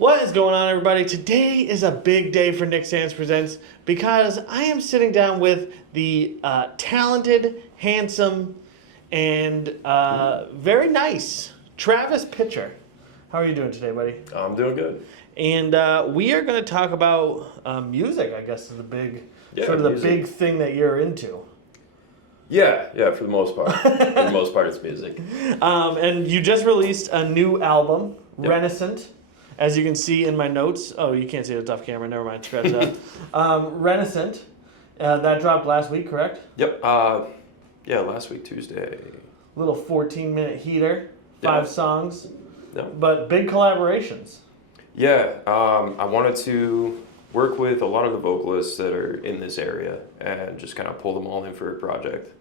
What is going on, everybody? Today is a big day for Nick Sands Presents because I am sitting down with the talented, handsome, and very nice Travis Pitcher. How are you doing today, buddy? I'm doing good. And we are going to talk about music, I guess, is the big, the big thing that you're into. Yeah, for the most part. For the most part, it's music. And you just released a new album, Yep. Renascent. As you can see in my notes. Oh, you can't see it off camera. Never mind. Scratch that. Renascent. That dropped last week, correct? Yep. Last week, Tuesday. Little 14-minute heater. 5 songs. Yep. But big collaborations. Yeah. I wanted to work with a lot of the vocalists that are in this area and just kind of pull them all in for a project.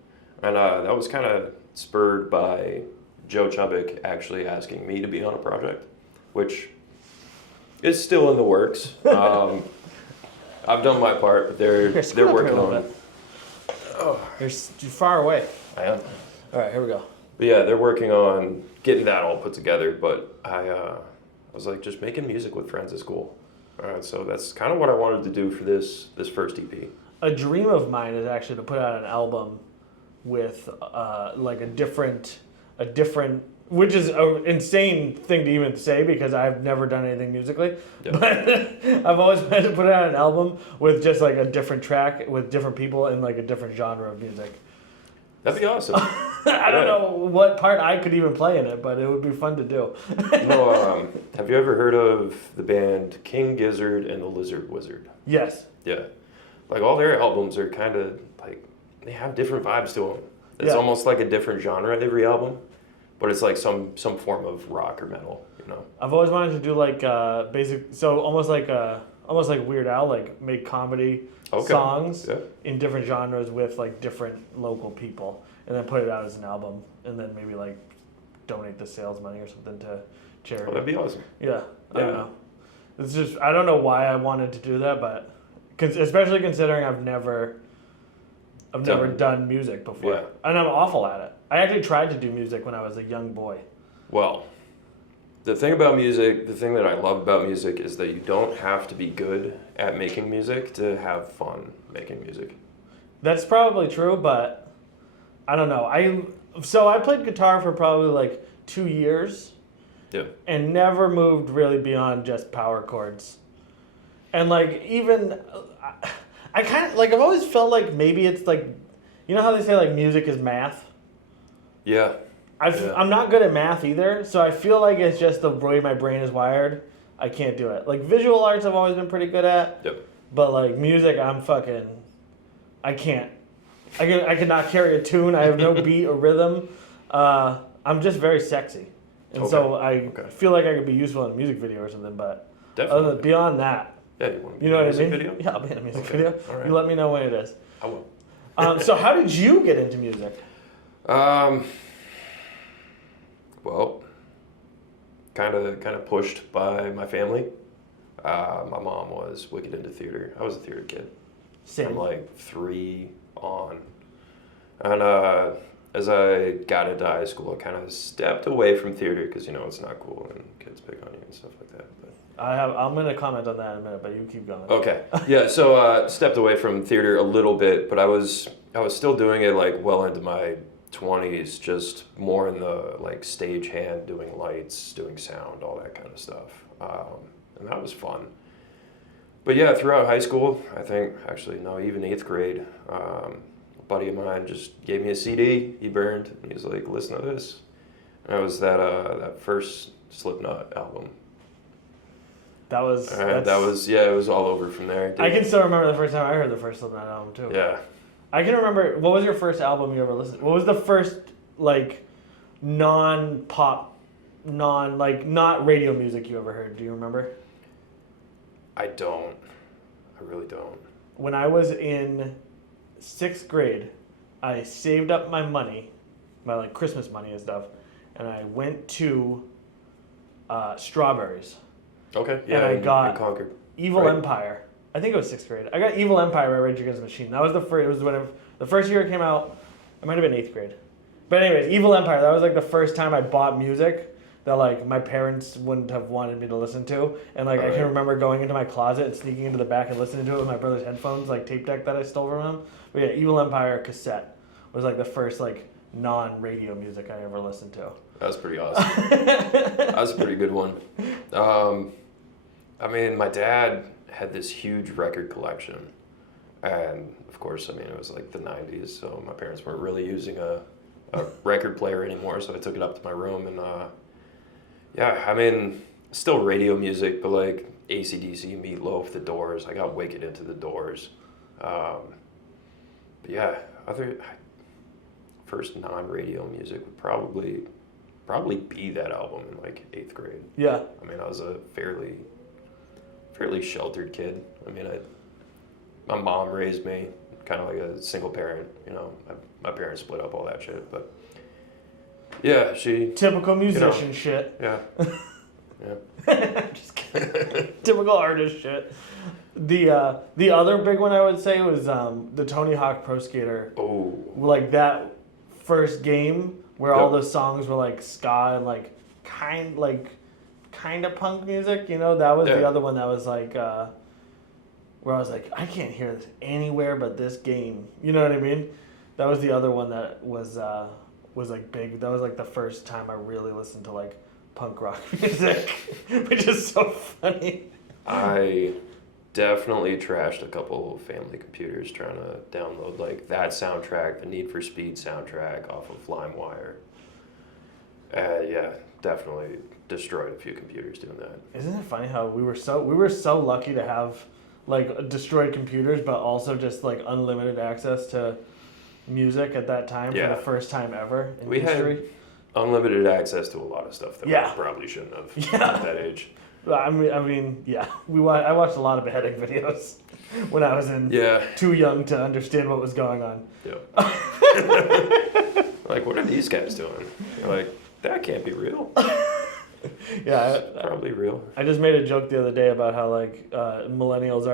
And that was kind of spurred by Joe Chubbuck actually asking me to be on a project, which is still in the works. I've done my part, but they're working on it. Oh, you're far away. I am. All right, here we go. But yeah, they're working on getting that all put together. But I was like, just making music with friends is cool. So that's kind of what I wanted to do for this first EP. A dream of mine is actually to put out an album with like a different, which is an insane thing to even say because I've never done anything musically. Yep. But I've always wanted to put out an album with just like a different track with different people in like a different genre of music. That'd be awesome. I don't know what part I could even play in it, but it would be fun to do. Have you ever heard of the band King Gizzard and the Lizard Wizard? Yes. Yeah. Like all their albums are kind of like, they have different vibes to them. It's almost like a different genre every album. But it's like some form of rock or metal, you know. I've always wanted to do like almost like Weird Al, like make comedy songs in different genres with like different local people, and then put it out as an album, and then maybe like donate the sales money or something to charity. Oh, that'd be awesome. Yeah, I don't know. It's just I don't know why I wanted to do that, but especially considering I've never done music before, and I'm awful at it. I actually tried to do music when I was a young boy. Well, the thing about music, the thing that I love about music is that you don't have to be good at making music to have fun making music. That's probably true, but I don't know. I played guitar for probably like 2 years. Yeah. And never moved really beyond just power chords. And like even I kind of like I've always felt like maybe it's like, you know how they say like music is math? Yeah. I'm not good at math either, so I feel like it's just the way my brain is wired. I can't do it. Like visual arts I've always been pretty good at. Yep. But like music I can't. I cannot carry a tune. I have no beat or rhythm. I'm just very sexy. And so I feel like I could be useful in a music video or something, but beyond that. Yeah, you know what I mean? Video? Yeah, I'll be in a music video. All right. You let me know when it is. I will. So how did you get into music? Well, kind of pushed by my family. My mom was wicked into theater. I was a theater kid. Same. From like 3 on. And as I got into high school, I kind of stepped away from theater because, you know, it's not cool and kids pick on you and stuff like that. But I'm going to comment on that in a minute, but you keep going. Okay. Yeah, so stepped away from theater a little bit, but I was still doing it like well into my 20s, just more in the like stagehand, doing lights, doing sound, all that kind of stuff. And that was fun. But yeah, throughout high school, I think, even 8th grade, a buddy of mine just gave me a CD he burned, and he was like, listen to this. And that was that first Slipknot album. It was all over from there. I can still remember the first time I heard the first Slipknot album too. Yeah. I can remember, what was your first album you ever listened to? What was the first, like, non-pop, not radio music you ever heard? Do you remember? I don't. I really don't. When I was in 6th grade, I saved up my money, my, like, Christmas money and stuff, and I went to Strawberries. Okay, yeah, and I got Concord. Evil Empire. I think it was 6th grade. I got Evil Empire by Rage Against the Machine. That was the first. It was when the first year it came out. It might have been 8th grade. But anyways, Evil Empire. That was like the first time I bought music that like my parents wouldn't have wanted me to listen to, and like I Right. can remember going into my closet and sneaking into the back and listening to it with my brother's headphones, like tape deck that I stole from him. But yeah, Evil Empire cassette was like the first like non-radio music I ever listened to. That was pretty awesome. That was a pretty good one. I mean, my dad had this huge record collection. And, of course, I mean, it was like the 90s, so my parents weren't really using a record player anymore, so I took it up to my room. And, yeah, I mean, still radio music, but like AC/DC, Meatloaf, The Doors. I got wicked into The Doors. But, yeah, first non-radio music would probably be that album in like 8th grade. Yeah. I mean, I was a fairly sheltered kid. I mean, my mom raised me kind of like a single parent. You know, my parents split up, all that shit. But yeah, she Typical musician shit. yeah, yeah. Just kidding. Typical artist shit. The other big one I would say was the Tony Hawk Pro Skater. Oh, Like that first game where all Yep. the songs were like ska and like kind of punk music. You know, that was the Yeah. other one that was like. Where I was like, I can't hear this anywhere but this game. You know what I mean? That was the other one that was like big. That was like the first time I really listened to like punk rock music, which is so funny. I definitely trashed a couple of family computers trying to download like that soundtrack, the Need for Speed soundtrack off of LimeWire. Yeah, definitely destroyed a few computers doing that. Isn't it funny how we were so lucky to have like destroyed computers, but also just like unlimited access to music at that time Yeah. for the first time ever in We had history. unlimited access to a lot of stuff that Yeah. we probably shouldn't have Yeah. at that age. I mean, yeah. I watched a lot of beheading videos when I was Yeah. too young to understand what was going on. Yeah. Like, what are these guys doing? You're like, that can't be real. Yeah, It's probably real. I just made a joke the other day about how like millennials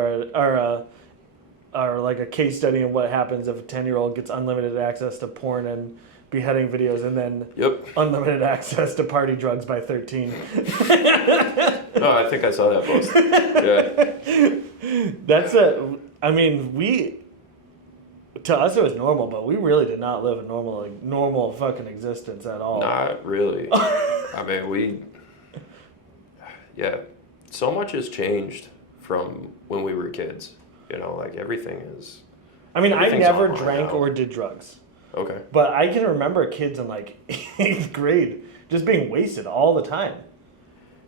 are like a case study in what happens if a 10-year-old gets unlimited access to porn and beheading videos, and then Yep. unlimited access to party drugs by 13. No, I think I saw that post. Yeah. That's I mean, to us it was normal, but we really did not live a normal fucking existence at all. Not really. I mean, yeah, so much has changed from when we were kids. You know, like everything is. I mean, I Everything's never online drank now. or did drugs, Okay. but I can remember kids in like 8th grade just being wasted all the time.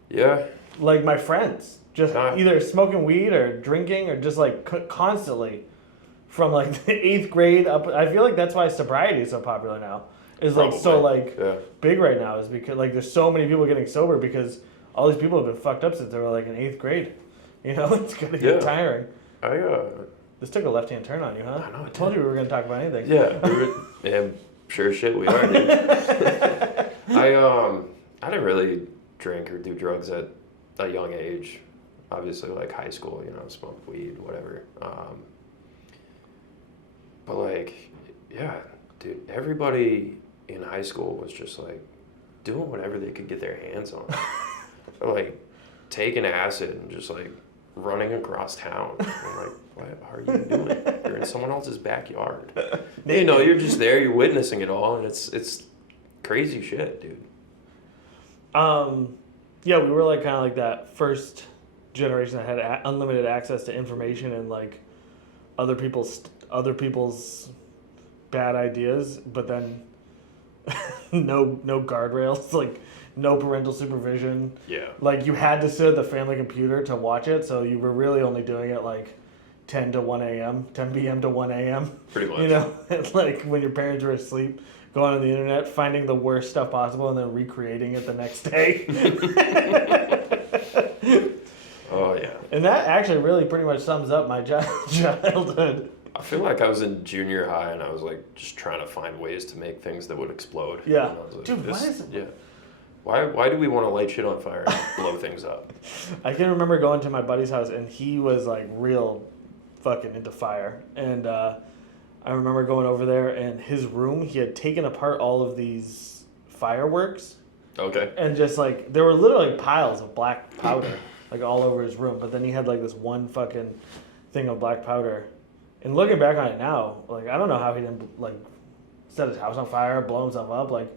Yeah. Like my friends, just Ah. either smoking weed or drinking or just like constantly from like the 8th grade up. I feel like that's why sobriety is so popular now. Is like so Probably. like Yeah. big right now is because like there's so many people getting sober because all these people have been fucked up since they were like in 8th grade. You know, it's gonna get Yeah. tiring. I This took a left-hand turn on you, huh? I know, it told did. you we were gonna talk about anything. Yeah. Yeah. Sure shit we are, dude. I didn't really drink or do drugs at a young age. Obviously, like high school, you know, smoke weed, whatever. But like, yeah, dude, everybody in high school was just like doing whatever they could get their hands on. Like taking acid and just like running across town. I'm like, what are you doing? You're in someone else's backyard. You know, you're just there, you're witnessing it all, and it's crazy shit, dude. Yeah, we were like kind of like that first generation that had unlimited access to information and like other people's bad ideas, but then no guardrails, like no parental supervision. Yeah. Like you had to sit at the family computer to watch it, so you were really only doing it like 10 p.m. to 1 a.m. Pretty much. You know, like when your parents were asleep, going on the internet, finding the worst stuff possible, and then recreating it the next day. Oh, yeah. And that actually really pretty much sums up my childhood. I feel like I was in junior high and I was like just trying to find ways to make things that would explode. Yeah. And I was like, Dude, why is it- Yeah. Why do we want to light shit on fire and blow things up? I can remember going to my buddy's house, and he was like real fucking into fire. And I remember going over there, and his room, he had taken apart all of these fireworks Okay. And just like there were literally piles of black powder like all over his room. But then he had like this one fucking thing of black powder. And looking back on it now, like I don't know how he didn't like set his house on fire, blow himself up. Like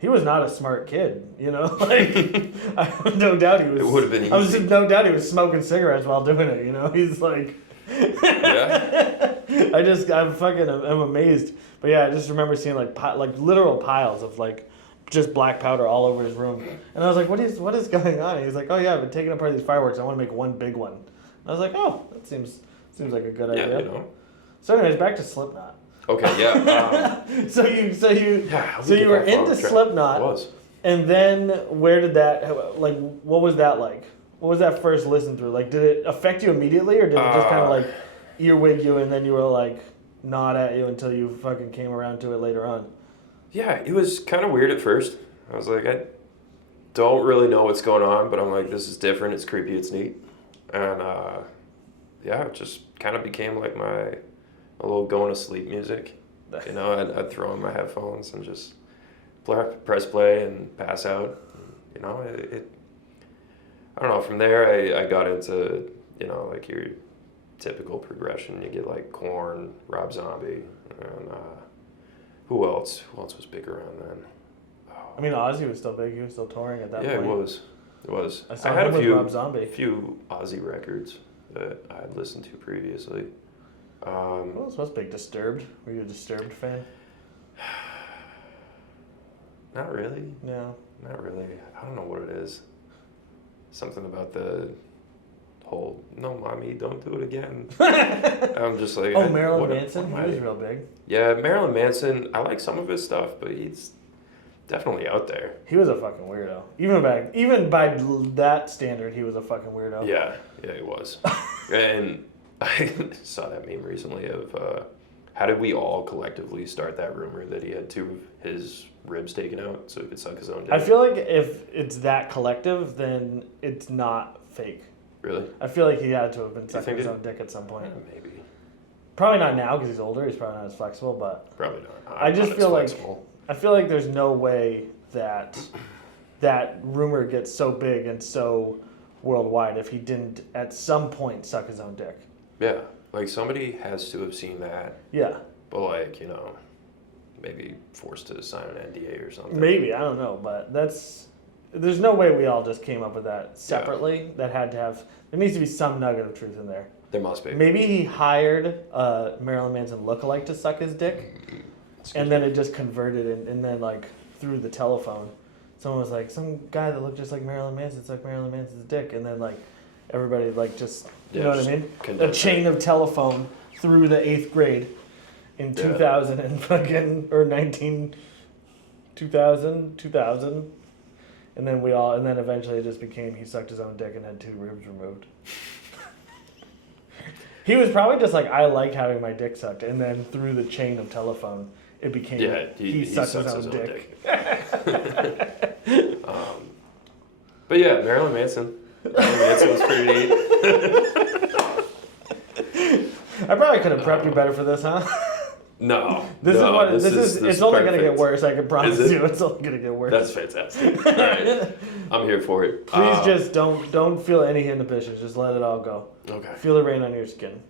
he was not a smart kid, you know. Like I have no doubt he was. It would have been easy. I was just no doubt he was smoking cigarettes while doing it. You know, he's like. Yeah. I'm amazed. But yeah, I just remember seeing like literal piles of like just black powder all over his room, and I was like, what is going on? And he's like, oh yeah, I've been taking apart these fireworks. I want to make one big one. And I was like, oh, that seems like a good idea. Yeah, you know. So anyways, back to Slipknot. Okay, yeah. So you were into Slipknot. I was. And then where did that, like, what was that like? What was that first listen through? Like, did it affect you immediately, or did it just kind of like earwig you and then you were like nod at you until you fucking came around to it later on? Yeah, it was kind of weird at first. I was like, I don't really know what's going on, but I'm like, this is different. It's creepy. It's neat. And yeah, it just kind of became like a little going to sleep music. You know, I'd throw in my headphones and just press play and pass out. You know, I don't know. From there, I got into, you know, like your typical progression. You get like Korn, Rob Zombie, and who else? Who else was big around then? I mean, Ozzy was still big. He was still touring at that point. Yeah, it was. It was. I had a Rob Zombie. A few Ozzy records that I had listened to previously. What else was big? Disturbed? Were you a Disturbed fan? Not really. No. Not really. I don't know what it is. Something about the whole, no, mommy, don't do it again. I'm just like... Oh, Marilyn Manson? He was real big. Yeah, Marilyn Manson, I like some of his stuff, but he's definitely out there. He was a fucking weirdo. Even by that standard, he was a fucking weirdo. Yeah, he was. And I saw that meme recently of how did we all collectively start that rumor that he had two of his ribs taken out so he could suck his own dick? I feel like if it's that collective, then it's not fake. Really? I feel like he had to have been sucking his own dick at some point. Yeah, maybe. Probably not now because he's older. He's probably not as flexible, but probably not. I just feel like there's no way that that rumor gets so big and so worldwide if he didn't at some point suck his own dick. Yeah, like somebody has to have seen that. Yeah. But like, you know, maybe forced to sign an NDA or something. Maybe, I don't know, but there's no way we all just came up with that separately. Yeah. That had to have, there needs to be some nugget of truth in there. There must be. Maybe he hired Marilyn Manson lookalike to suck his dick, and then it just converted, and then like through the telephone, someone was like, some guy that looked just like Marilyn Manson sucked Marilyn Manson's dick, and then like everybody like just, you know what I mean? A chain of telephone through the 8th grade in 2000 and fucking, or 2000. And then eventually it just became he sucked his own dick and had 2 ribs removed. He was probably just like, I liked having my dick sucked, and then through the chain of telephone, it became he sucks his own dick. But yeah, Marilyn Manson. Marilyn Manson was pretty neat. I probably could have prepped you better for this, huh? No. This is it's only going to get worse, I can promise you. It's only going to get worse. That's fantastic. All right. I'm here for it. Please just don't feel any inhibitions. Just let it all go. Okay. Feel the rain on your skin.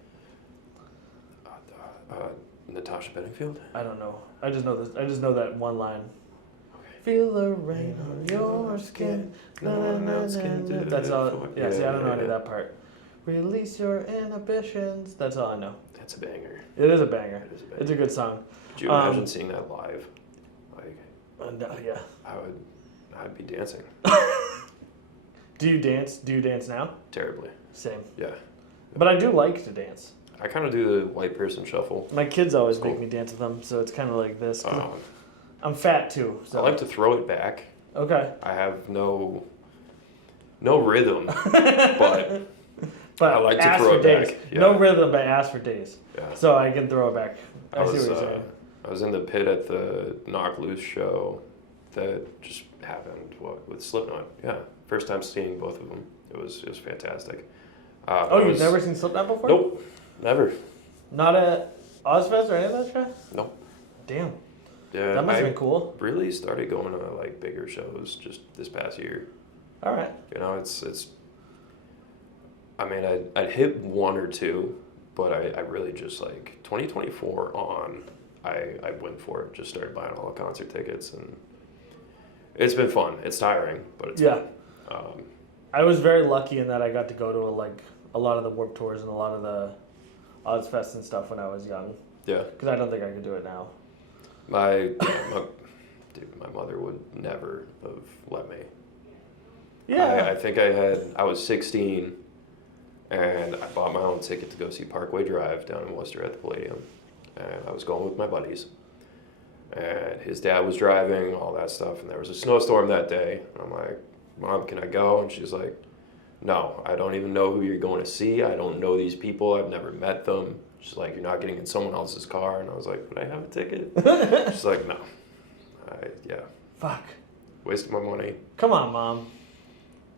Natasha Bedingfield? I don't know. I just know this. I just know that one line. Okay. Feel the rain on your skin. No one else can do it. That's all. Yeah, see, I don't know any of that part. Release your inhibitions. That's all I know. That's a banger. It is a banger. It's a good song. Could you imagine seeing that live? Like, yeah. I'd be dancing. Do you dance? Do you dance now? Terribly. Same. Yeah. But I do like to dance. I kind of do the white person shuffle. My kids always make me dance with them, so it's kind of like this. I'm fat too. So. I like to throw it back. Okay. I have no rhythm, but I like to throw it back. Yeah. No rhythm, but ass for days. Yeah. So I can throw it back. I see what you're saying. I was in the pit at the Knock Loose show that just happened with Slipknot. Yeah, first time seeing both of them. It was fantastic. You've never seen Slipknot before? Nope, never. Not at Ozfest or any of that shit? Nope. Damn. Yeah, That must have been cool. Really started going to like bigger shows just this past year. All right. You know, it's. I mean, I'd hit one or two, but I really just like 2024 on. I went for it. Just started buying all the concert tickets, and it's been fun. It's tiring, but it's fun. I was very lucky in that I got to go to a lot of the Warped Tours and a lot of the Ozfest and stuff when I was young. Yeah. Because I don't think I could do it now. My mother would never have let me. Yeah. I think I was 16, and I bought my own ticket to go see Parkway Drive down in Worcester at the Palladium, and I was going with my buddies, and his dad was driving, all that stuff, and there was a snowstorm that day, and I'm like, Mom, can I go? And she's like, no, I don't even know who you're going to see. I don't know these people. I've never met them. She's like, you're not getting in someone else's car. And I was like, but I have a ticket. She's like, no. Yeah. Fuck. Wasted my money. Come on, Mom.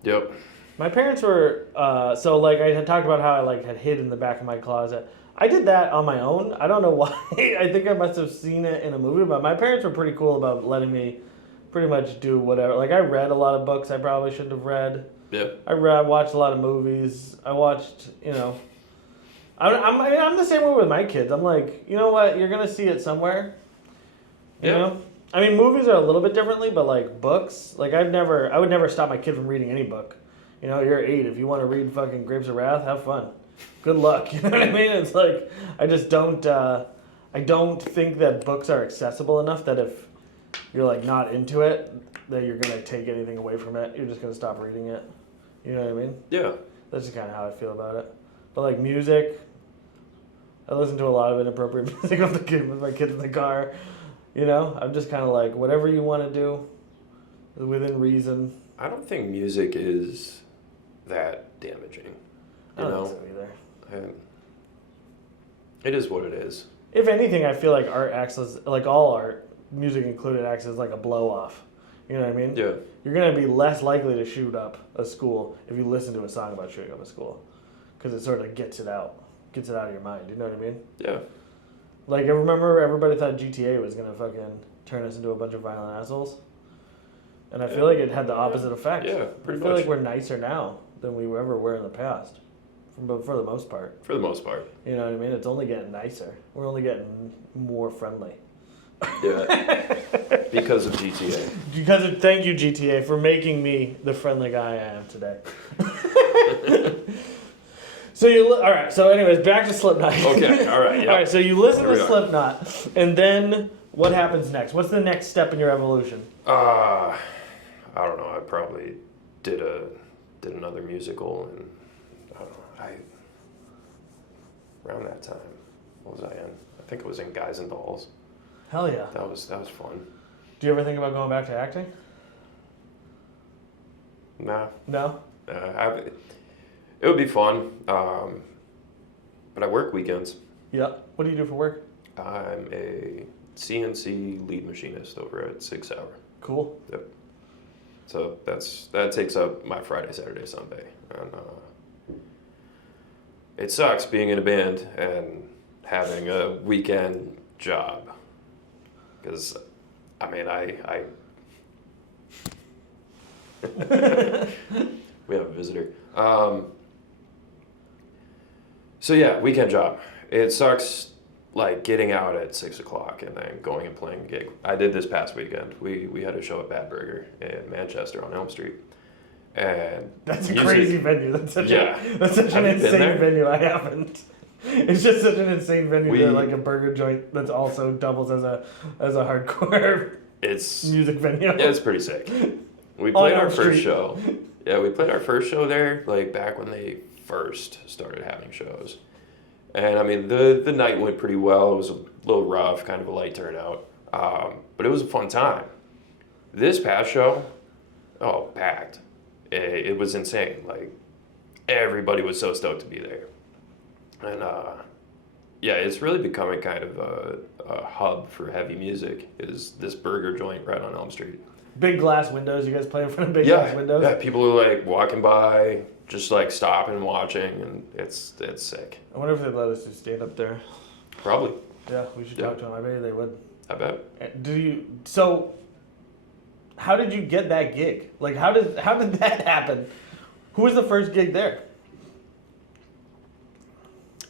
Yep. My parents were, so like I had talked about how I like had hid in the back of my closet. I did that on my own. I don't know why. I think I must have seen it in a movie, but my parents were pretty cool about letting me pretty much do whatever. Like I read a lot of books I probably shouldn't have read. Yeah. I watched a lot of movies. I watched, I'm the same way with my kids. I'm like, you know what? You're gonna see it somewhere. You know? I mean, movies are a little bit differently, but like books, like I would never stop my kid from reading any book. You know, you're 8. If you want to read fucking Grapes of Wrath, have fun. Good luck. You know what I mean? It's like I just don't. I don't think that books are accessible enough that if you're like not into it, that you're gonna take anything away from it. You're just gonna stop reading it. You know what I mean? Yeah. That's just kind of how I feel about it. But like music, I listen to a lot of inappropriate music with my kids in the car. You know, I'm just kind of like, whatever you want to do, within reason. I don't think music is that damaging. I don't think so either. It is what it is. If anything, I feel like art acts as, like all art, music included, acts as like a blow off. You know what I mean? Yeah. You're going to be less likely to shoot up a school if you listen to a song about shooting up a school. Because it sort of gets it out of your mind. You know what I mean? Yeah. Like, I remember everybody thought GTA was going to fucking turn us into a bunch of violent assholes. And I feel like it had the opposite effect. Yeah, pretty I feel much. like we're nicer now than we ever were in the past. For the most part. For the most part. You know what I mean? It's only getting nicer. We're only getting more friendly. Yeah. Because of GTA. Thank you, GTA, for making me the friendly guy I am today. All right. So, anyways, back to Slipknot. Okay. All right. Yeah. All right. So you listen Here we to are. Slipknot, and then what happens next? What's the next step in your evolution? I don't know. I probably did another musical, and I don't know. Around that time, what was I in? I think it was in Guys and Dolls. Hell yeah. That was fun. Do you ever think about going back to acting? Nah. No. It would be fun, but I work weekends. Yeah. What do you do for work? I'm a CNC lead machinist over at 6 Hour. Cool. Yep. So that takes up my Friday, Saturday, Sunday, and it sucks being in a band and having a weekend job, because I mean I we have a visitor. So yeah, weekend job. It sucks, like getting out at 6 o'clock and then going and playing a gig. I did this past weekend. We had a show at Bad Burger in Manchester on Elm Street, and That's a crazy venue. That's such an Have you been insane there? venue. I haven't. It's just such an insane venue We- to like a burger joint that's also doubles as a hardcore it's music venue. it's pretty sick. We played On our Elm first Street. show. Yeah, we played our first show there, like back when they first started having shows. And I mean, the night went pretty well. It was a little rough, kind of a light turnout. But it was a fun time. This past show, packed. It was insane. Like, everybody was so stoked to be there. And yeah, it's really becoming kind of a hub for heavy music, is this burger joint right on Elm Street. Big glass windows. You guys play in front of big glass windows? Yeah, people are like walking by, just like stopping and watching, and it's sick. I wonder if they'd let us do stand up there. Probably. Yeah, we should Yeah. talk to them. I bet they would. I bet. So how did you get that gig? Like how did that happen? Who was the first gig there?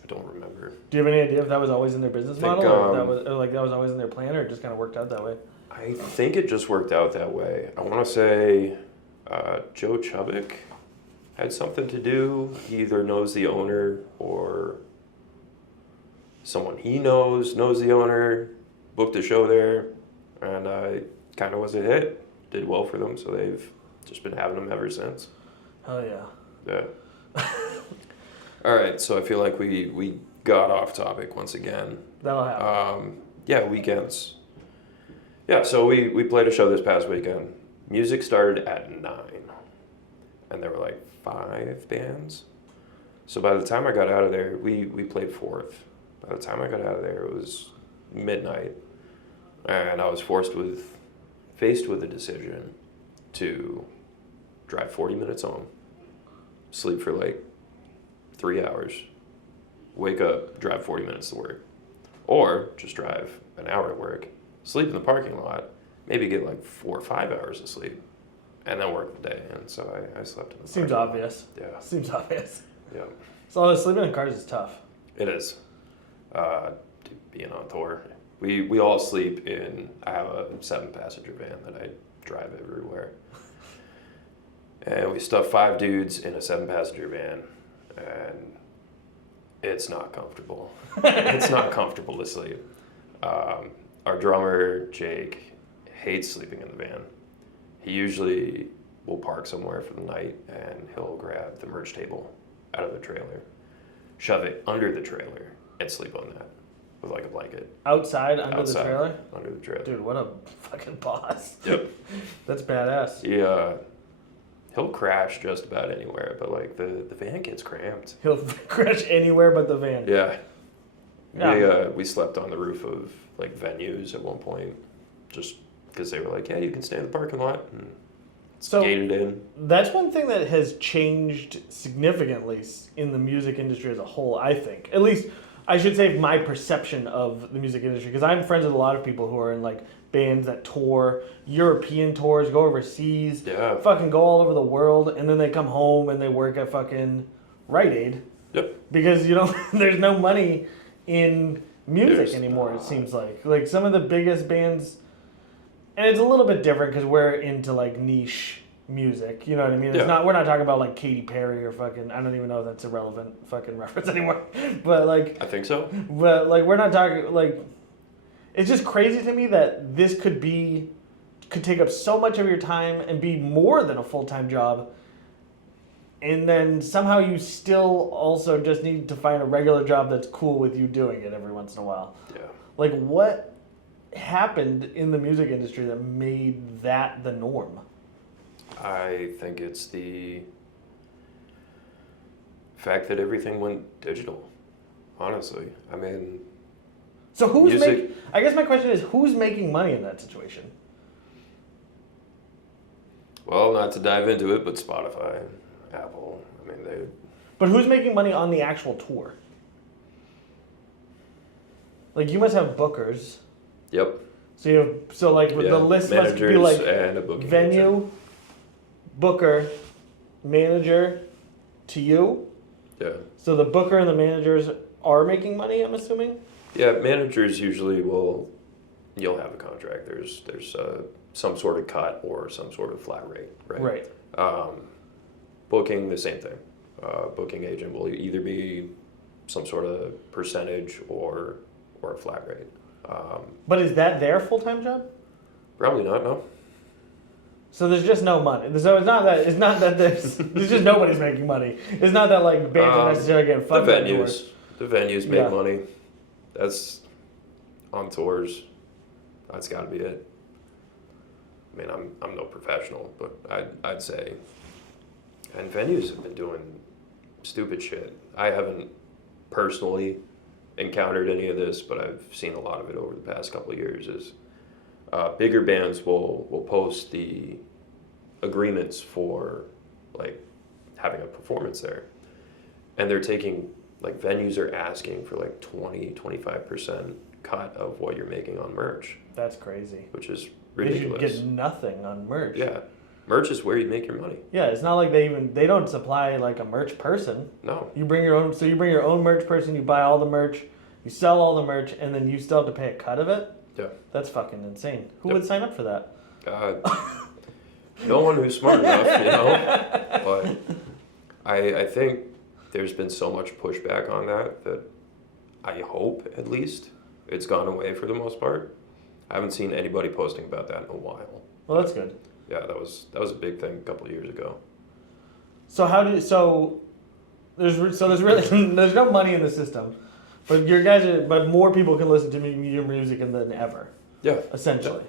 I don't remember. Do you have any idea if that was always in their business think, model, or if that was always in their plan, or it just kind of worked out that way? I think it just worked out that way. I want to say Joe Chubbuck had something to do. He either knows the owner or someone he knows the owner, booked a show there, and kind of was a hit. Did well for them, so they've just been having them ever since. Hell yeah. Yeah. All right, so I feel like we got off topic once again. That'll happen. Yeah, weekends. Yeah, so we played a show this past weekend. Music started at 9, and there were like 5 bands. So by the time I got out of there, we played 4th. By the time I got out of there, it was midnight, and I was faced with a decision to drive 40 minutes home, sleep for like 3 hours, wake up, drive 40 minutes to work, or just drive an hour to work, sleep in the parking lot, maybe get like 4 or 5 hours of sleep, and then work the day. And so I slept in the Seems parking obvious. lot. Yeah. Seems obvious. Yeah. So sleeping in cars is tough. It is. Being on tour. We all sleep in, I have a 7-passenger van that I drive everywhere. And we stuff 5 dudes in a 7-passenger van, and it's not comfortable. It's not comfortable to sleep. Our drummer, Jake, hates sleeping in the van. He usually will park somewhere for the night, and he'll grab the merch table out of the trailer, shove it under the trailer, and sleep on that with like a blanket. Outside under the trailer? Under the trailer. Dude, what a fucking boss. Yep. That's badass. He'll crash just about anywhere, but like the van gets cramped. He'll crash anywhere but the van. Yeah. Yeah. We slept on the roof of like venues at one point, just because they were like, yeah, you can stay in the parking lot, and So gated in. that's one thing that has changed significantly in the music industry as a whole, I think. At least, I should say my perception of the music industry, because I'm friends with a lot of people who are in like bands that tour, European tours, go overseas, fucking go all over the world, and then they come home and they work at fucking Rite Aid. Yep. Because, there's no money in music anymore, it seems like. Like some of the biggest bands, and it's a little bit different because we're into like niche music, you know what I mean? It's not, we're not talking about like Katy Perry or fucking, I don't even know if that's a relevant fucking reference anymore. But like, I think so. But like, we're not talking like, it's just crazy to me that this could take up so much of your time and be more than a full-time job. And then somehow you still also just need to find a regular job that's cool with you doing it every once in a while. Yeah. Like, what happened in the music industry that made that the norm? I think it's the fact that everything went digital, honestly. I mean... So I guess my question is, who's making money in that situation? Well, not to dive into it, but Spotify, Apple, I mean, they... But who's making money on the actual tour? Like, you must have bookers. Yep. So like the list must be like and a booking venue, agent. booker, manager, to you. Yeah. So the booker and the managers are making money, I'm assuming? Yeah, managers usually you'll have a contract. There's some sort of cut or some sort of flat rate, right? Right. Booking, the same thing. Booking agent will either be some sort of percentage or a flat rate. But is that their full-time job? Probably not, no. So there's just no money. So it's not that there's just nobody's making money. It's not that like bands are necessarily getting fucked. The venues make money. That's on tours. That's got to be it. I mean, I'm no professional, but I'd say, and venues have been doing stupid shit. I haven't personally encountered any of this, but I've seen a lot of it over the past couple of years. Is bigger bands will post the agreements for like having a performance there, and they're taking, like, venues are asking for like 20-25% cut of what you're making on merch, That's crazy. which is Because ridiculous. you get nothing on merch. Yeah, merch is where you make your money. Yeah, it's not like they don't supply like a merch person. No. You bring your own. So you bring your own merch person. You buy all the merch. You sell all the merch, and then you still have to pay a cut of it. Yeah. That's fucking insane. Who Yep. would sign up for that? No one who's smart enough, you know. But I think there's been so much pushback on that I hope at least it's gone away for the most part. I haven't seen anybody posting about that in a while. Well, that's good. Yeah, that was a big thing a couple of years ago. So there's really there's no money in the system, but more people can listen to your music than ever. Yeah. Essentially.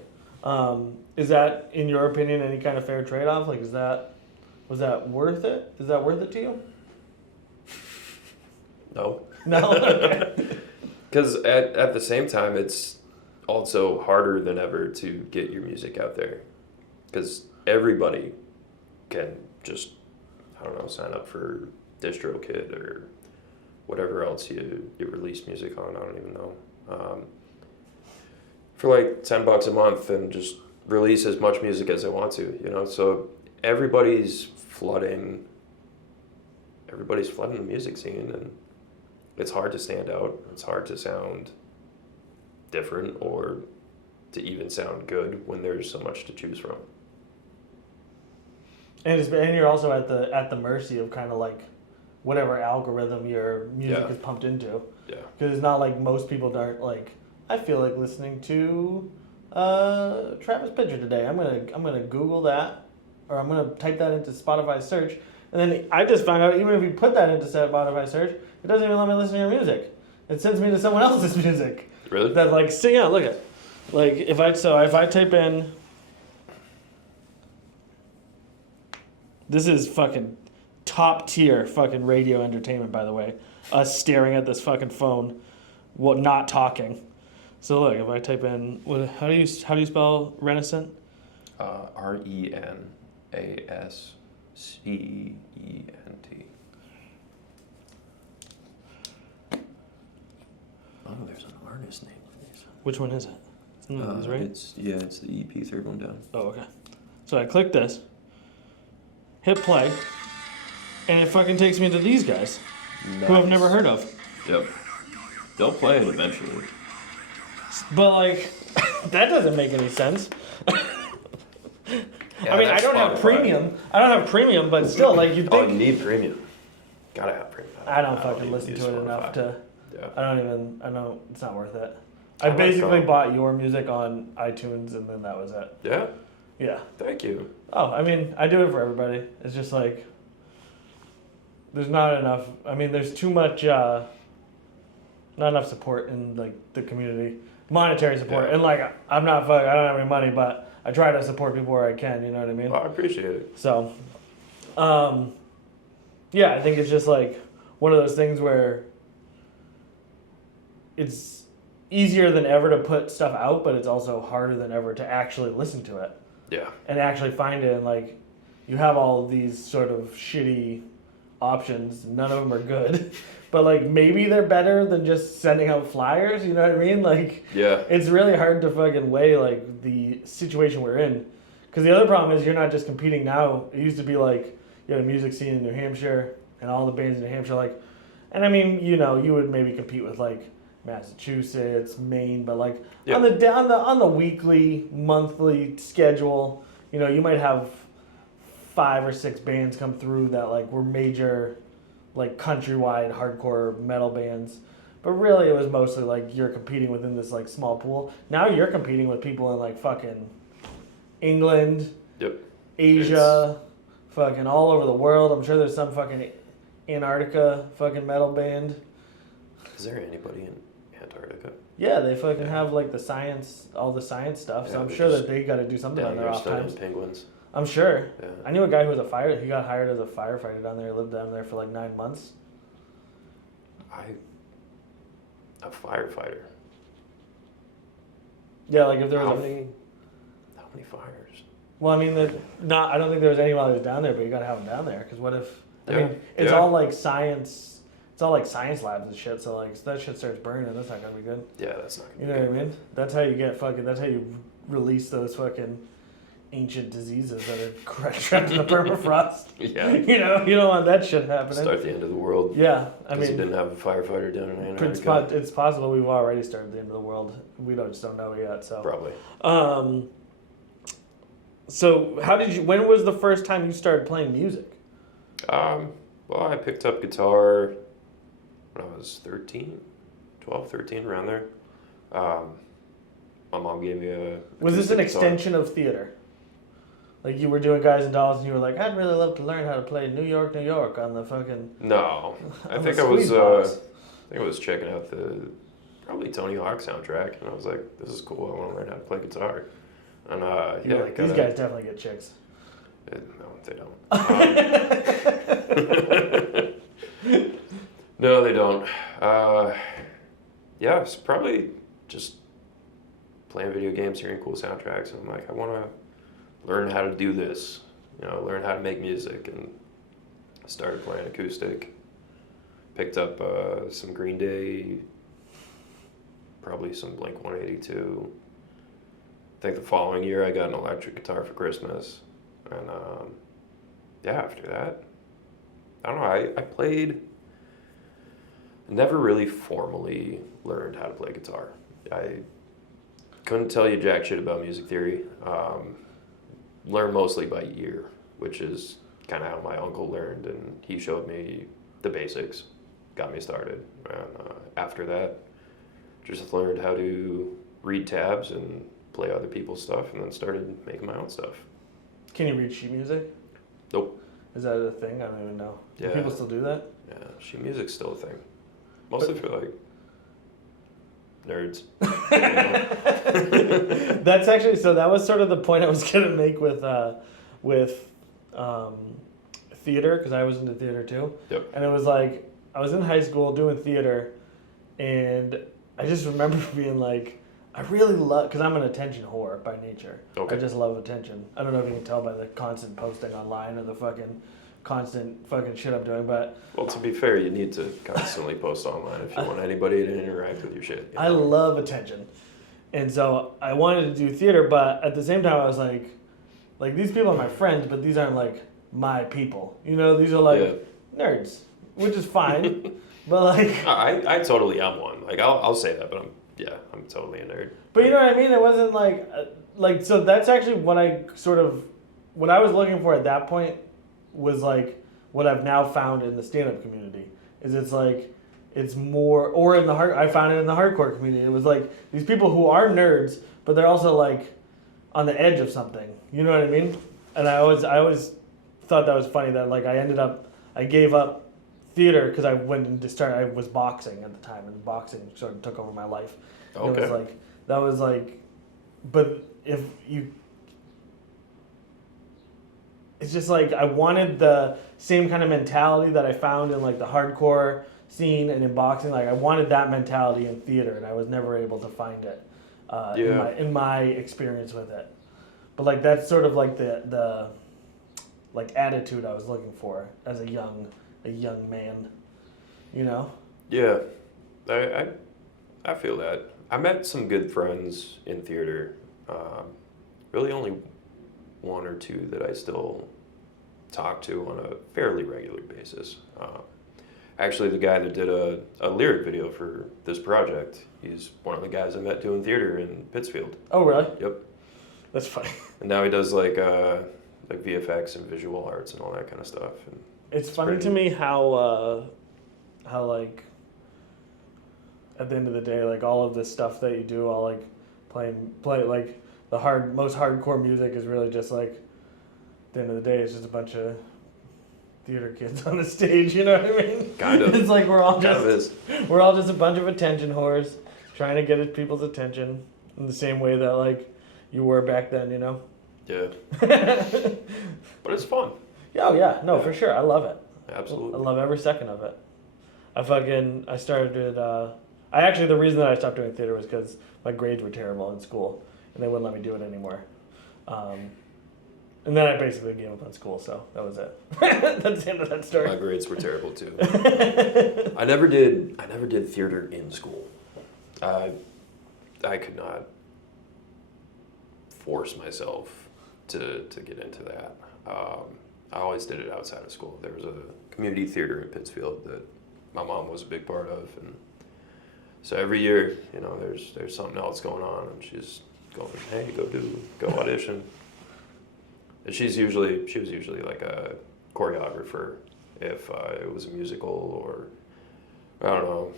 Is that, in your opinion, any kind of fair trade-off? Like, was that worth it? Is that worth it to you? No. No? Okay. Because at the same time, it's also harder than ever to get your music out there. Because everybody can just, I don't know, sign up for DistroKid or whatever else you release music on. I don't even know. For like $10 a month and just release as much music as I want to, you know. So everybody's flooding the music scene, and it's hard to stand out. It's hard to sound different or to even sound good when there's so much to choose from. And you're also at the mercy of kind of like whatever algorithm your music is pumped into. Yeah. Because it's not like most people aren't like, I feel like listening to Travis Pitcher today. I'm gonna Google that, or I'm gonna type that into Spotify search, and then I just found out even if you put that into Spotify search, it doesn't even let me listen to your music. It sends me to someone else's music. Really? That like sing out. Look at, like if I type in, this is fucking top tier fucking radio entertainment, by the way. Us staring at this fucking phone, not talking. So look, if I type in, how do you spell Renascent? RENASCENT. Oh, there's an artist name for these. Which one is it? It's one of these, right? It's the EP, third one down. Oh, okay. So I click this, hit play, and it fucking takes me to these guys, who I've never heard of. Yep. They'll play it eventually. But like, that doesn't make any sense. Yeah, I mean, I don't have premium, but still, like, you'd Oh, think. you need premium. Gotta have premium. I don't fucking listen use to it enough Spotify. to. Yeah. It's not worth it. I I like basically them. bought your music on iTunes, and then that was it. Yeah. Yeah. Thank you. Oh, I mean, I do it for everybody. It's just like, there's not enough. I mean, there's too much, not enough support in like the community, monetary support, Yeah. and like I don't have any money, but I try to support people where I can. You know what I mean? Well, I appreciate it. So, yeah, I think it's just like one of those things where it's easier than ever to put stuff out, but it's also harder than ever to actually listen to it Yeah. and actually find it. And like, you have all of these sort of shitty options. None of them are good, but like maybe they're better than just sending out flyers. You know what I mean? Like, Yeah. it's really hard to fucking weigh like the situation we're in. Because the other problem is you're not just competing now. It used to be like you had a music scene in New Hampshire and all the bands in New Hampshire, like, and I mean, you know, you would maybe compete with like Massachusetts, Maine, but like Yeah. on the weekly, monthly schedule, you know, you might have 5 or 6 bands come through that like were major, like countrywide hardcore metal bands. But really, it was mostly like you're competing within this like small pool. Now you're competing with people in like fucking England, Yep. Asia, fucking all over the world. I'm sure there's some fucking Antarctica fucking metal band. Is there anybody in Antarctica? Yeah, they fucking have like all the science stuff. So Yeah, I'm they sure just that they got to do something on Down their here off studying times. penguins. I'm sure. Yeah. I knew a guy who was he got hired as a firefighter down there. Lived down there for like 9 months. A firefighter. Yeah, like if there was How many fires? Well, I mean, I don't think there was anyone that was down there, but you got to have them down there because what if? I Yeah, mean, it's yeah. all like science it's all like science labs and shit. So like, if that shit starts burning, that's not gonna be good. Yeah, that's not You gonna know what I mean? That's how you get fucking. That's how you release those fucking ancient diseases that are trapped in the permafrost. Yeah. You know, you don't want that shit happening. Start the end of the world. Yeah, I Because mean, you didn't have a firefighter down in Antarctica. it's possible we've already started the end of the world. We just don't know yet. So Probably. So how did you? When was the first time you started playing music? Well, I picked up guitar when I was 13, 12, 13, around there. My mom gave me a. Was this an acoustic guitar. extension of theater? Like you were doing Guys and Dolls, and you were like, "I'd really love to learn how to play New York, New York" on the fucking. No, I on think the I was. squeeze box. I think I was checking out the probably Tony Hawk soundtrack, and I was like, "This is cool. I want to learn how to play guitar." And yeah, You're like, these guys definitely get chicks. No, they don't. No, they don't. Yeah, it's probably just playing video games, hearing cool soundtracks, and I'm like, I want to learn how to do this. You know, learn how to make music, and I started playing acoustic. Picked up some Green Day, probably some Blink-182. I think the following year I got an electric guitar for Christmas, and yeah, after that, I don't know. I played. Never really formally learned how to play guitar. I couldn't tell you jack shit about music theory. Learned mostly by ear, which is kind of how my uncle learned, and he showed me the basics, got me started. And after that, just learned how to read tabs and play other people's stuff, and then started making my own stuff. Can you read sheet music? Nope. Is that a thing? I don't even know. Yeah. Do people still do that? Yeah, sheet music's still a thing. Mostly for like nerds. That's actually so. That was sort of the point I was gonna make with theater, because I was into theater too. Yep. And it was like I was in high school doing theater, and I just remember being like, I really love, because I'm an attention whore by nature. Okay. I just love attention. I don't know if you can tell by the constant posting online or the fucking constant fucking shit I'm doing, but Well, to be fair, you need to constantly post online if you want anybody to interact with your shit. You I know? love attention. And so I wanted to do theater, but at the same time I was like these people are my friends, but these aren't like my people. You know, these are like nerds, which is fine. But like I totally am one. Like I'll say that, but I'm totally a nerd. But you know what I mean? It wasn't like so that's actually what I was looking for at that point was like what I've now found in the stand-up community is it's more, or in the I found it in the hardcore community. It was like these people who are nerds, but they're also like on the edge of something. You know what I mean? And I always thought that was funny that like I gave up theater because I was boxing at the time, and boxing sort of took over my life. Okay. It was like, but if you, it's just like I wanted the same kind of mentality that I found in like the hardcore scene and in boxing. Like I wanted that mentality in theater, and I was never able to find it in my experience with it. But like that's sort of like the like attitude I was looking for as a young man, you know? Yeah, I feel that. I met some good friends in theater. Really only one or two that I still talk to on a fairly regular basis. Actually, the guy that did a lyric video for this project, he's one of the guys I met doing theater in Pittsfield. Oh, really? Yep. That's funny. And now he does like VFX and visual arts and all that kind of stuff. And it's funny to me how like at the end of the day, like all of this stuff that you do, all like play like the most hardcore music is really just like at the end of the day, it's just a bunch of theater kids on the stage. You know what I mean? Kind of. It's like we're all kind just a bunch of attention whores trying to get people's attention in the same way that like you were back then. You know? Yeah. But it's fun. Oh yeah, no, for sure. I love it. Absolutely. I love every second of it. I started, the reason that I stopped doing theater was because my grades were terrible in school, and they wouldn't let me do it anymore. And then I basically gave up on school, so that was it. That's the end of that story. My grades were terrible too. I never did theater in school. I could not force myself to get into that. I always did it outside of school. There was a community theater in Pittsfield that my mom was a big part of, and so every year, you know, there's something else going on, and she's going, hey, go audition. And she was usually like a choreographer if it was a musical, or I don't know,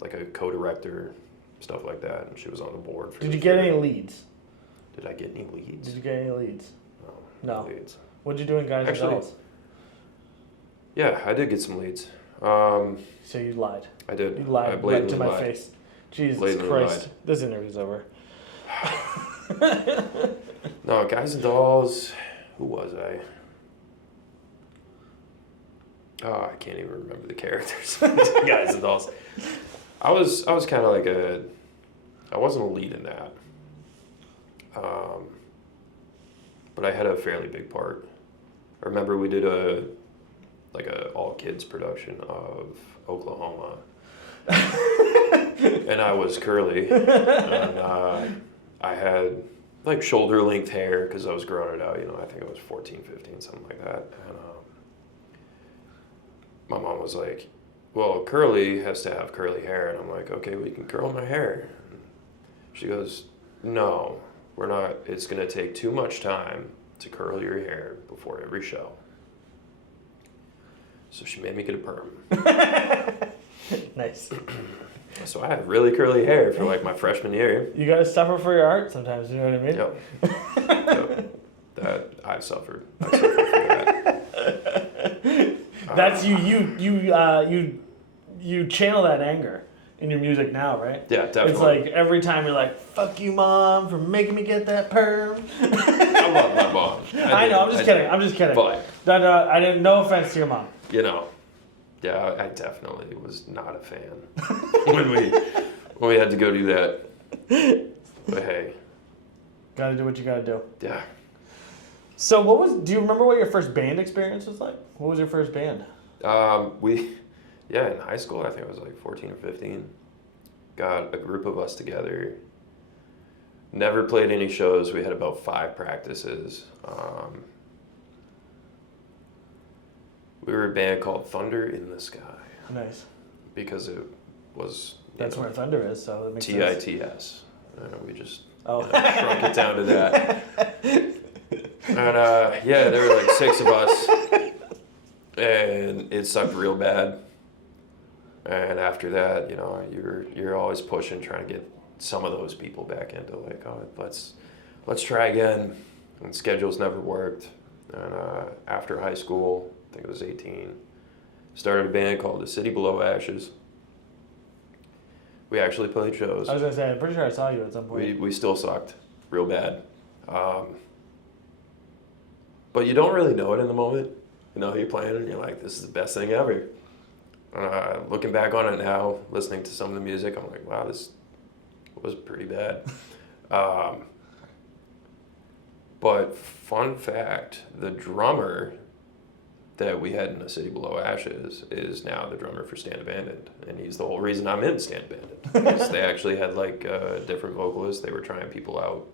like a co-director, stuff like that. And she was on the board. Did you get any leads? Did I get any leads? Did you get any leads? No. No. Leads. What'd you do in Guys and Dolls? Yeah, I did get some leads. So you lied. I did. You lied I right to my lied. face. Jesus Blatantly Christ. lied. This interview's over. No, Guys and Dolls. Who was I? Oh, I can't even remember the characters. Guys and Dolls. I was kind of like I wasn't a lead in that. But I had a fairly big part. I remember we did a all kids production of Oklahoma. And I was Curly. And I had like shoulder length hair because I was growing it out, you know, I think I was 14, 15, something like that. And my mom was like, well, Curly has to have curly hair. And I'm like, okay, we can curl my hair. And she goes, no, we're not. It's going to take too much time to curl your hair before every show. So she made me get a perm. Nice. So I had really curly hair for like my freshman year. You gotta suffer for your art sometimes, you know what I mean? Yep. That I've suffered. I suffered for that. That's you channel that anger in your music now, right? Yeah, definitely. It's like every time you're like, fuck you, mom, for making me get that perm. I love my mom. I know, I'm just kidding. But I didn't, no offense to your mom. you know, yeah, I definitely was not a fan when we had to go do that. But hey, Gotta do what you gotta do. yeah. So do you remember what your first band experience was like? What was your first band? In high school, I think I was like 14 or 15. Got a group of us together. Never played any shows. We had about 5 practices. We were a band called Thunder in the Sky. Nice. Because it was... That's where Thunder is, so that makes sense. TITS. We just shrunk it down to that. And there were like 6 of us. And it sucked real bad. And after that, you know, you're always pushing, trying to get some of those people back into like, oh, let's try again. And schedules never worked. And after high school, I think it was 18, started a band called The City Below Ashes. We actually played shows. I was gonna say, I'm pretty sure I saw you at some point. We still sucked real bad. But you don't really know it in the moment. You know, you're playing and you're like, this is the best thing ever. Looking back on it now, listening to some of the music, I'm like, wow, this was pretty bad. But fun fact, the drummer that we had in The City Below Ashes is now the drummer for Stand Abandoned. And he's the whole reason I'm in Stand Abandoned. Because they actually had like different vocalists. They were trying people out.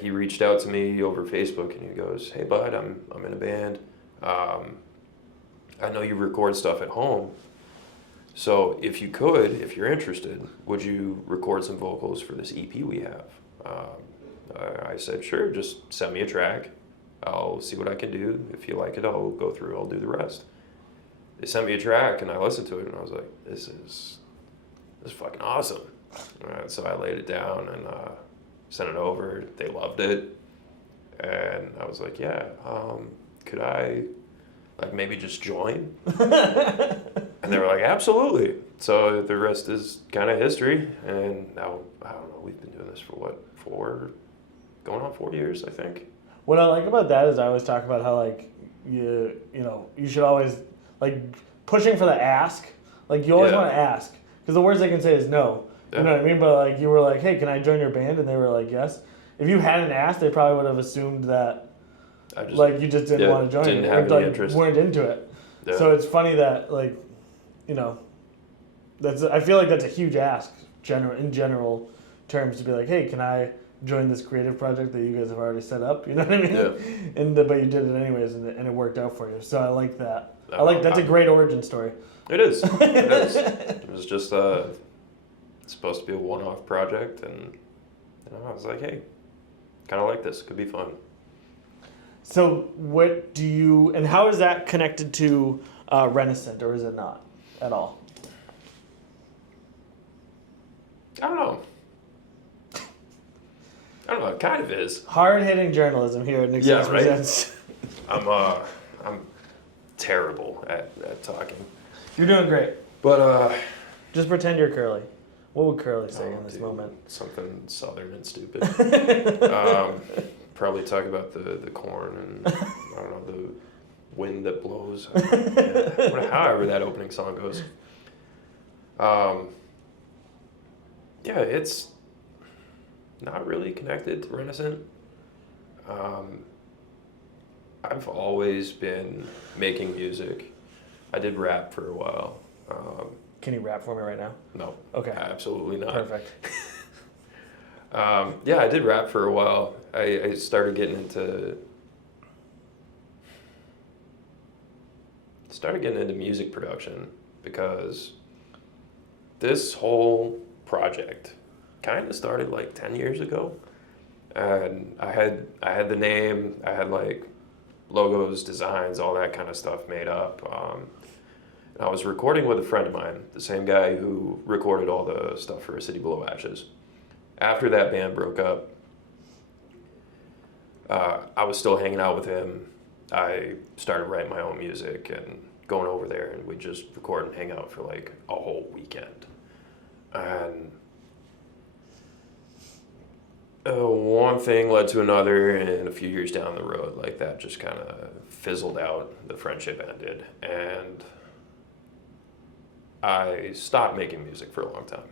He reached out to me over Facebook and he goes, hey bud, I'm in a band. I know you record stuff at home. So if you're interested, would you record some vocals for this EP we have? I said, sure, just send me a track. I'll see what I can do. If you like it, I'll go through, I'll do the rest. They sent me a track and I listened to it and I was like, this is fucking awesome. So I laid it down and sent it over. They loved it. And I was like, yeah, could I like maybe just join? And they were like, absolutely. So the rest is kind of history. And now, I don't know, we've been doing this for going on 4 years, I think. What I like about that is I always talk about how like you should always like pushing for the ask. Like you always want to ask because the worst they can say is no. You know what I mean? But like you were like, hey, can I join your band? And they were like, yes. If you hadn't asked, they probably would have assumed that I just like you just didn't yeah, want to join didn't it, have or any like interest. weren't into it. Yeah. So it's funny that like, you know, I feel like that's a huge ask in general terms to be like, hey, can I join this creative project that you guys have already set up? You know what I mean? Yeah. But you did it anyways, and it worked out for you. So I like that. That's a great origin story. It is. It is. It was just supposed to be a one-off project, and I was like, hey, kind of like this. Could be fun. So what do you, and how is that connected to Renascent, or is it not at all? I don't know. It kind of is. Hard-hitting journalism here at Nick Yeah, right? Presents. I'm terrible at talking. You're doing great. But Just pretend you're Curly. What would Curly say in this dude, moment? something southern and stupid. Probably talk about the corn and I don't know, the wind that blows. Yeah, however that opening song goes. Yeah, it's not really connected to Renascent. I've always been making music. I did rap for a while. Can you rap for me right now? No. Okay. Absolutely not. Perfect. Yeah, I did rap for a while. I started getting into music production because this whole project kind of started like 10 years ago, and I had the name, I had like logos, designs, all that kind of stuff made up. I was recording with a friend of mine, the same guy who recorded all the stuff for A City Below Ashes. After that band broke up, I was still hanging out with him. I started writing my own music and going over there, and we'd just record and hang out for like a whole weekend. And one thing led to another, and a few years down the road, like that just kind of fizzled out. The friendship ended, and I stopped making music for a long time.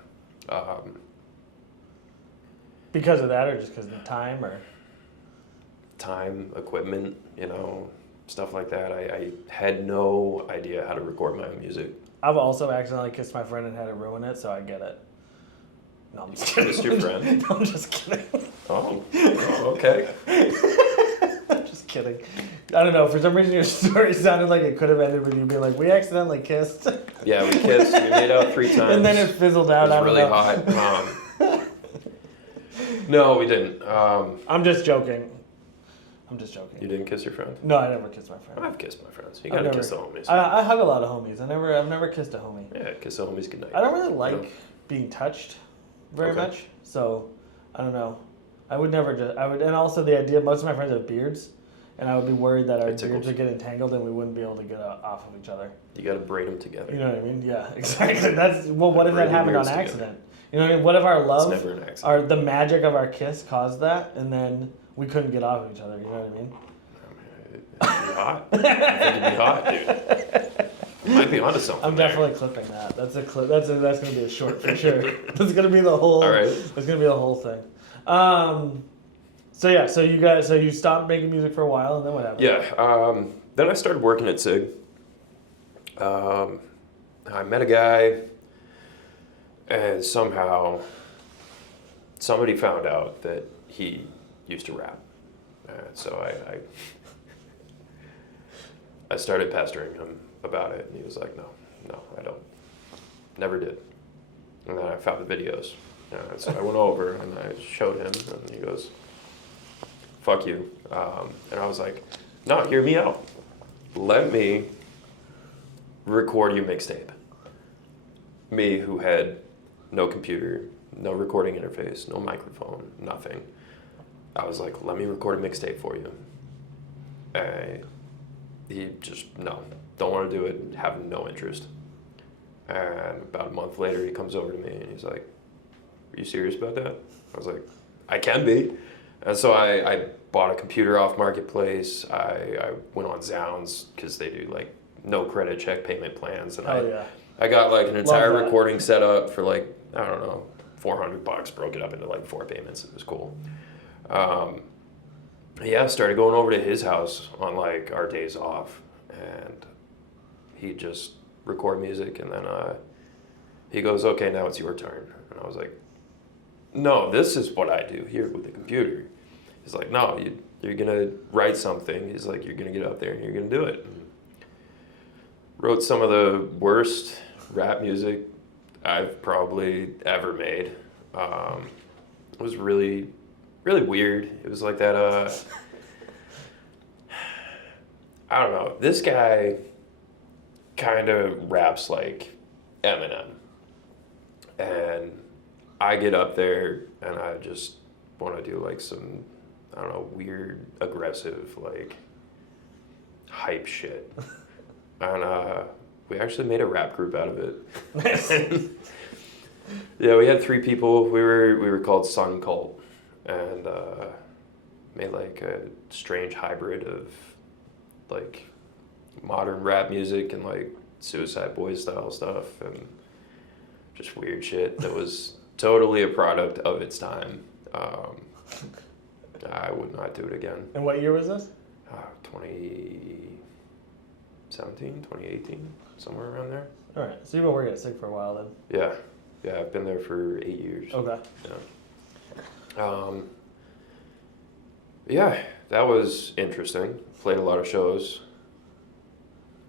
Because of that, or just because of the time, or? Time, equipment, stuff like that. I had no idea how to record my own music. I've also accidentally kissed my friend and had to ruin it, so I get it. No, I'm just kidding. Kissed your friend? No, I'm just kidding. Oh, okay. I'm just kidding. I don't know. For some reason, your story sounded like it could have ended with you being like, "We accidentally kissed." Yeah, we kissed. We made out 3 times. And then it fizzled out. It was really hot. No, we didn't. I'm just joking. You didn't kiss your friend? No, I never kissed my friend. I've kissed my friends. You gotta kiss the homies. I hug a lot of homies. I've never kissed a homie. Yeah, kiss the homies goodnight. I don't really like being touched very Okay. much, so I don't know. I would, and also the idea. Most of my friends have beards, and I would be worried that our beards would get entangled and we wouldn't be able to get off of each other. You gotta braid them together. You know what I mean? Yeah, exactly. What if that happened on accident? You know what I mean? What if our love, It's never an accident. the magic of our kiss caused that, and then we couldn't get off of each other? You know what I mean? It'd be hot. I think it'd be hot, dude. You might be onto something. I'm definitely clipping that. That's a clip. That's gonna be a short for sure. That's gonna be the whole. All right. That's gonna be the whole thing. So yeah. So you stopped making music for a while, and then what happened? Yeah. Then I started working at SIG. I met a guy, and somehow somebody found out that he used to rap. So I started pestering him about it, and he was like, no, I don't. Never did. And then I found the videos. So I went over and I showed him, and he goes, fuck you. And I was like, no, hear me out. Let me record you mixtape. Me, who had no computer, no recording interface, no microphone, nothing. I was like, let me record a mixtape for you. He just, no, don't want to do it, have no interest. And about a month later, he comes over to me and he's like, are you serious about that? I was like, I can be. And so I bought a computer off Marketplace. I went on Zounds because they do like no credit check payment plans. And I got like an entire recording set up for like, I don't know, $400, broke it up into like 4 payments. It was cool. yeah, started going over to his house on like our days off, and he'd just record music, and then he goes, "Okay, now it's your turn." And I was like, "No, this is what I do here with the computer." He's like, "No, you're gonna write something." He's like, "You're gonna get up there and you're gonna do it." And wrote some of the worst rap music I've probably ever made. It was really, really weird. It was like that. I don't know. This guy kind of raps like Eminem, and I get up there and I just want to do like some, I don't know, weird, aggressive, like hype shit. And we actually made a rap group out of it. Yeah, we had 3 people. We were called Sun Cult, and made like a strange hybrid of like modern rap music and like Suicide Boys style stuff and just weird shit that was totally a product of its time. I would not do it again. And what year was this? 2017, 2018, somewhere around there. All right, so you've been working at SIG for a while then. Yeah, I've been there for 8 years. Okay. Yeah, that was interesting. Played a lot of shows.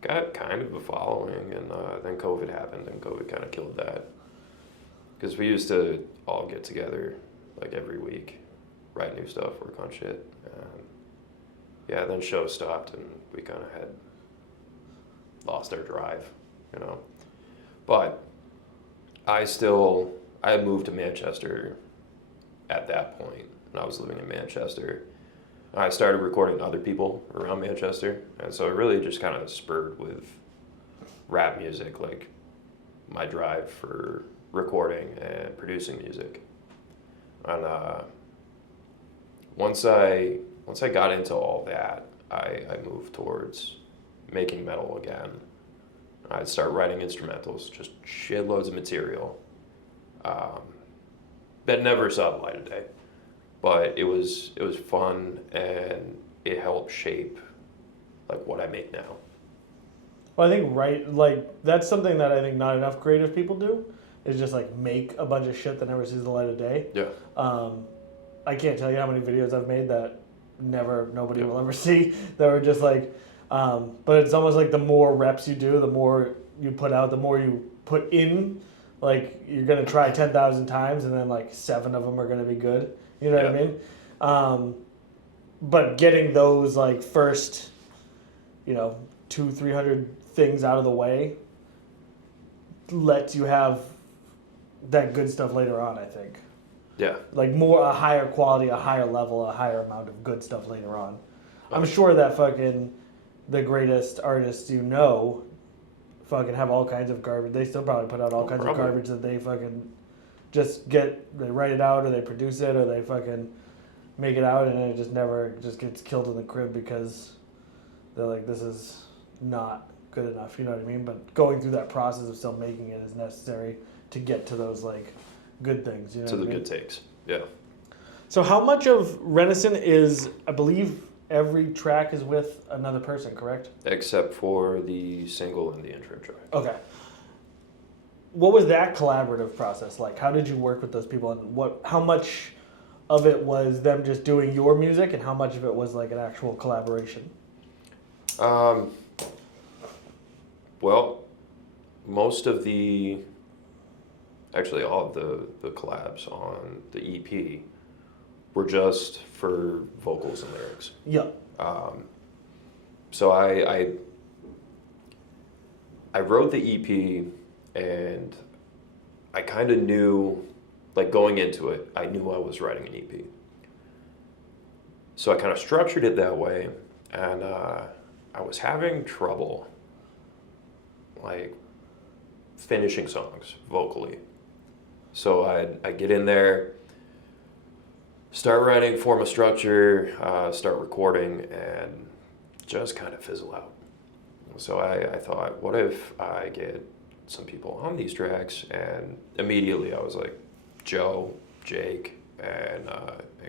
Got kind of a following, and then COVID happened, and COVID kind of killed that. Because we used to all get together like every week, write new stuff, work on shit. Yeah, then shows stopped, and we kind of had lost our drive, you know. But I moved to Manchester at that point, and I was living in Manchester. I started recording other people around Manchester, and so it really just kind of spurred with rap music, like my drive for recording and producing music. And once I got into all that, I moved towards making metal again. I'd start writing instrumentals, just shitloads of material that never saw the light of day. But it was fun, and it helped shape like what I make now. Well, I think that's something that I think not enough creative people do, is just like make a bunch of shit that never sees the light of day. Yeah. I can't tell you how many videos I've made that nobody will ever see, that were just like, but it's almost like the more reps you do, the more you put out, the more you put in. Like you're gonna try 10,000 times, and then like 7 of them are gonna be good. You know what I mean? But getting those like first, 200-300 things out of the way lets you have that good stuff later on, I think. Yeah. Like a higher quality, a higher level, a higher amount of good stuff later on. I'm sure that fucking the greatest artists fucking have all kinds of garbage. They still probably put out all kinds of garbage that they fucking they write it out, or they produce it, or they fucking make it out, and it just never gets killed in the crib because they're like, this is not good enough, you know what I mean? But going through that process of still making it is necessary to get to those like good things, you know. To the good takes, yeah. So how much of Renascent is, I believe every track is with another person, correct? Except for the single and the intro track. Okay. What was that collaborative process like? How did you work with those people, and how much of it was them just doing your music, and how much of it was like an actual collaboration? Well, most of actually all of the collabs on the EP were just for vocals and lyrics. Yeah. So I wrote the EP, and I kind of knew, like going into it, I knew I was writing an EP. So I kind of structured it that way, and I was having trouble, like, finishing songs vocally. So I get in there, start writing, form a structure, start recording, and just kind of fizzle out. So I thought, what if I get some people on these tracks? And immediately I was like, Joe, Jake, and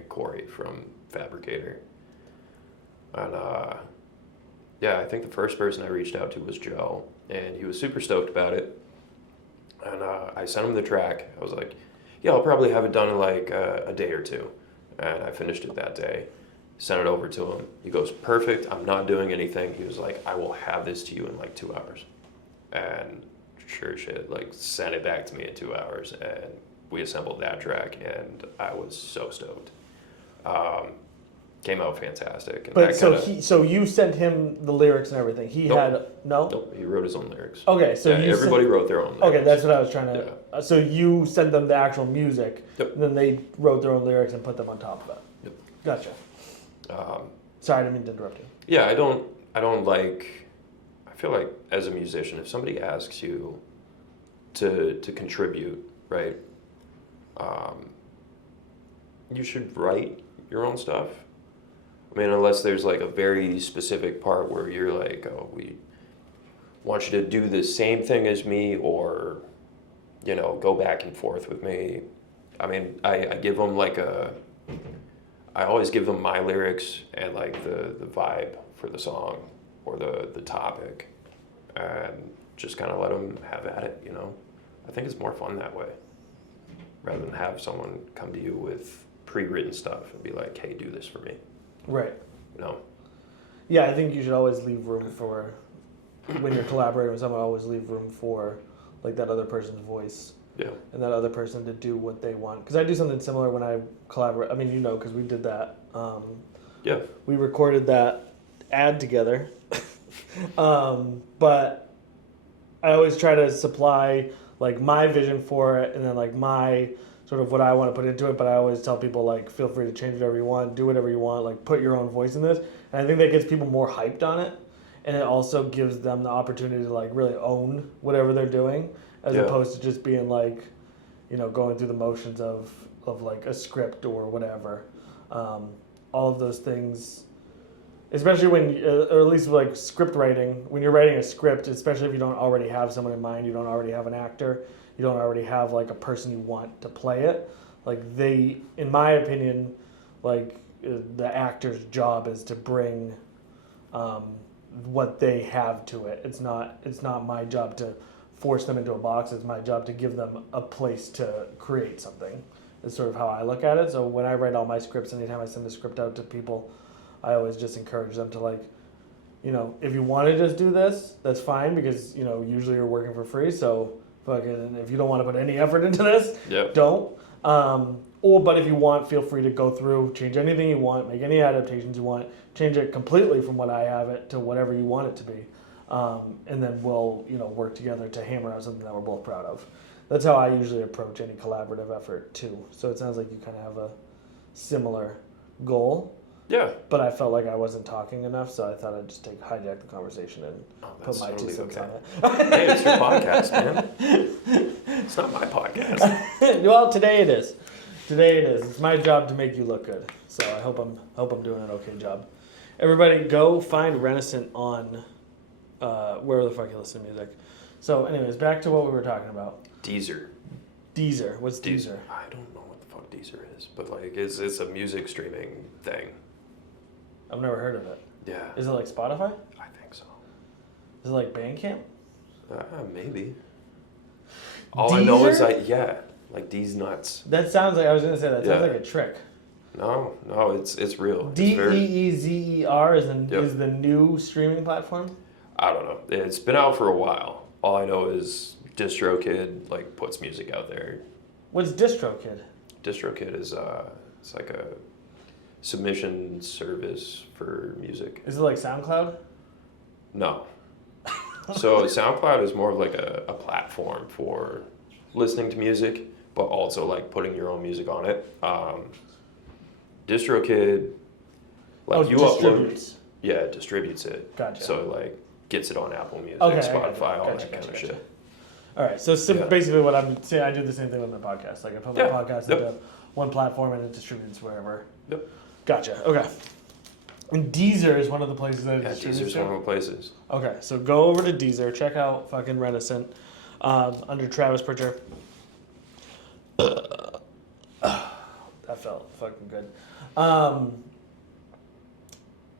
Corey from Fabricator. And yeah, I think the first person I reached out to was Joe, and he was super stoked about it. And I sent him the track. I was like, yeah, I'll probably have it done in like a day or two. And I finished it that day, sent it over to him. He goes, perfect, I'm not doing anything. He was like, I will have this to you in like 2 hours. And sure as shit, like sent it back to me in 2 hours, and we assembled that track, and I was so stoked. Came out fantastic. And But that so you sent him the lyrics and everything. He Nope. had no. Nope, he wrote his own lyrics. Okay, so yeah, you everybody wrote their own lyrics. Okay, that's what I was trying to. So you sent them the actual music, Yep. and then they wrote their own lyrics and put them on top of it. Yep. Gotcha. Um, Sorry, I didn't mean to interrupt you. yeah, I don't like. I feel like as a musician, if somebody asks you to contribute, right, you should write your own stuff. I mean, unless there's like a very specific part where you're like, oh, we want you to do the same thing as me, or, you know, go back and forth with me. I mean, I give them like I always give them my lyrics and like the vibe for the song or the topic, and just kind of let them have at it, you know? I think it's more fun that way, rather than have someone come to you with pre-written stuff and be like, hey, do this for me. Right. You know? Yeah, I think you should always leave room for, when you're collaborating with someone, always leave room for like that other person's voice. Yeah. And that other person to do what they want. Because I do something similar when I collaborate. I mean, you know, because we did that. Yeah. We recorded that ad together. But I always try to supply like my vision for it, and then like my sort of what I want to put into it. But I always tell people like, feel free to change whatever you want, do whatever you want, like put your own voice in this. And I think that gets people more hyped on it, and it also gives them the opportunity to like really own whatever they're doing, as opposed to just being like, you know, going through the motions of like a script or whatever. All of those things, especially when, or at least like script writing, when you're writing a script, especially if you don't already have someone in mind, you don't already have an actor, you don't already have like a person you want to play it. Like they, in my opinion, like the actor's job is to bring what they have to it. It's not my job to force them into a box. It's my job to give them a place to create something. Is sort of how I look at it. So when I write all my scripts, anytime I send a script out to people, I always just encourage them to like, you know, if you want to just do this, that's fine, because, you know, usually you're working for free. So fucking, if you don't want to put any effort into this, don't. But if you want, feel free to go through, change anything you want, make any adaptations you want, change it completely from what I have it to whatever you want it to be. And then we'll, you know, work together to hammer out something that we're both proud of. That's how I usually approach any collaborative effort too. So it sounds like you kind of have a similar goal. Yeah. But I felt like I wasn't talking enough, so I thought I'd just hijack the conversation and put my totally 2 cents on it. Hey, it's your podcast, man. It's not my podcast. Well, today it is. Today it is. It's my job to make you look good. So I hope I'm doing an okay job. Everybody, go find Renascent on wherever the fuck you listen to music. So, anyways, back to what we were talking about. Deezer. What's Deezer? I don't know what the fuck Deezer is, but like it's a music streaming thing. I've never heard of it. Yeah. Is it like Spotify? I think so. Is it like Bandcamp? Maybe. All I know is like D's nuts. That sounds like, I was gonna say, that sounds like a trick. No, it's real. Deezer is the new streaming platform? I don't know. It's been out for a while. All I know is DistroKid like puts music out there. What's DistroKid? DistroKid is it's like a submission service for music. Is it like SoundCloud? No. So SoundCloud is more of like a platform for listening to music, but also like putting your own music on it. DistroKid, like you distributes. upload, yeah, distributes it. Gotcha. So it like gets it on Apple Music, Spotify, all that kind of shit. All right, so basically what I'm saying, I do the same thing with my podcast. Like I put my podcast into one platform and it distributes wherever. Yep. Gotcha. Okay. And Deezer is one of the places that it distributes. Deezer's one of the places. Okay, so go over to Deezer, check out fucking Renascent under Travis Pritchard. That felt fucking good.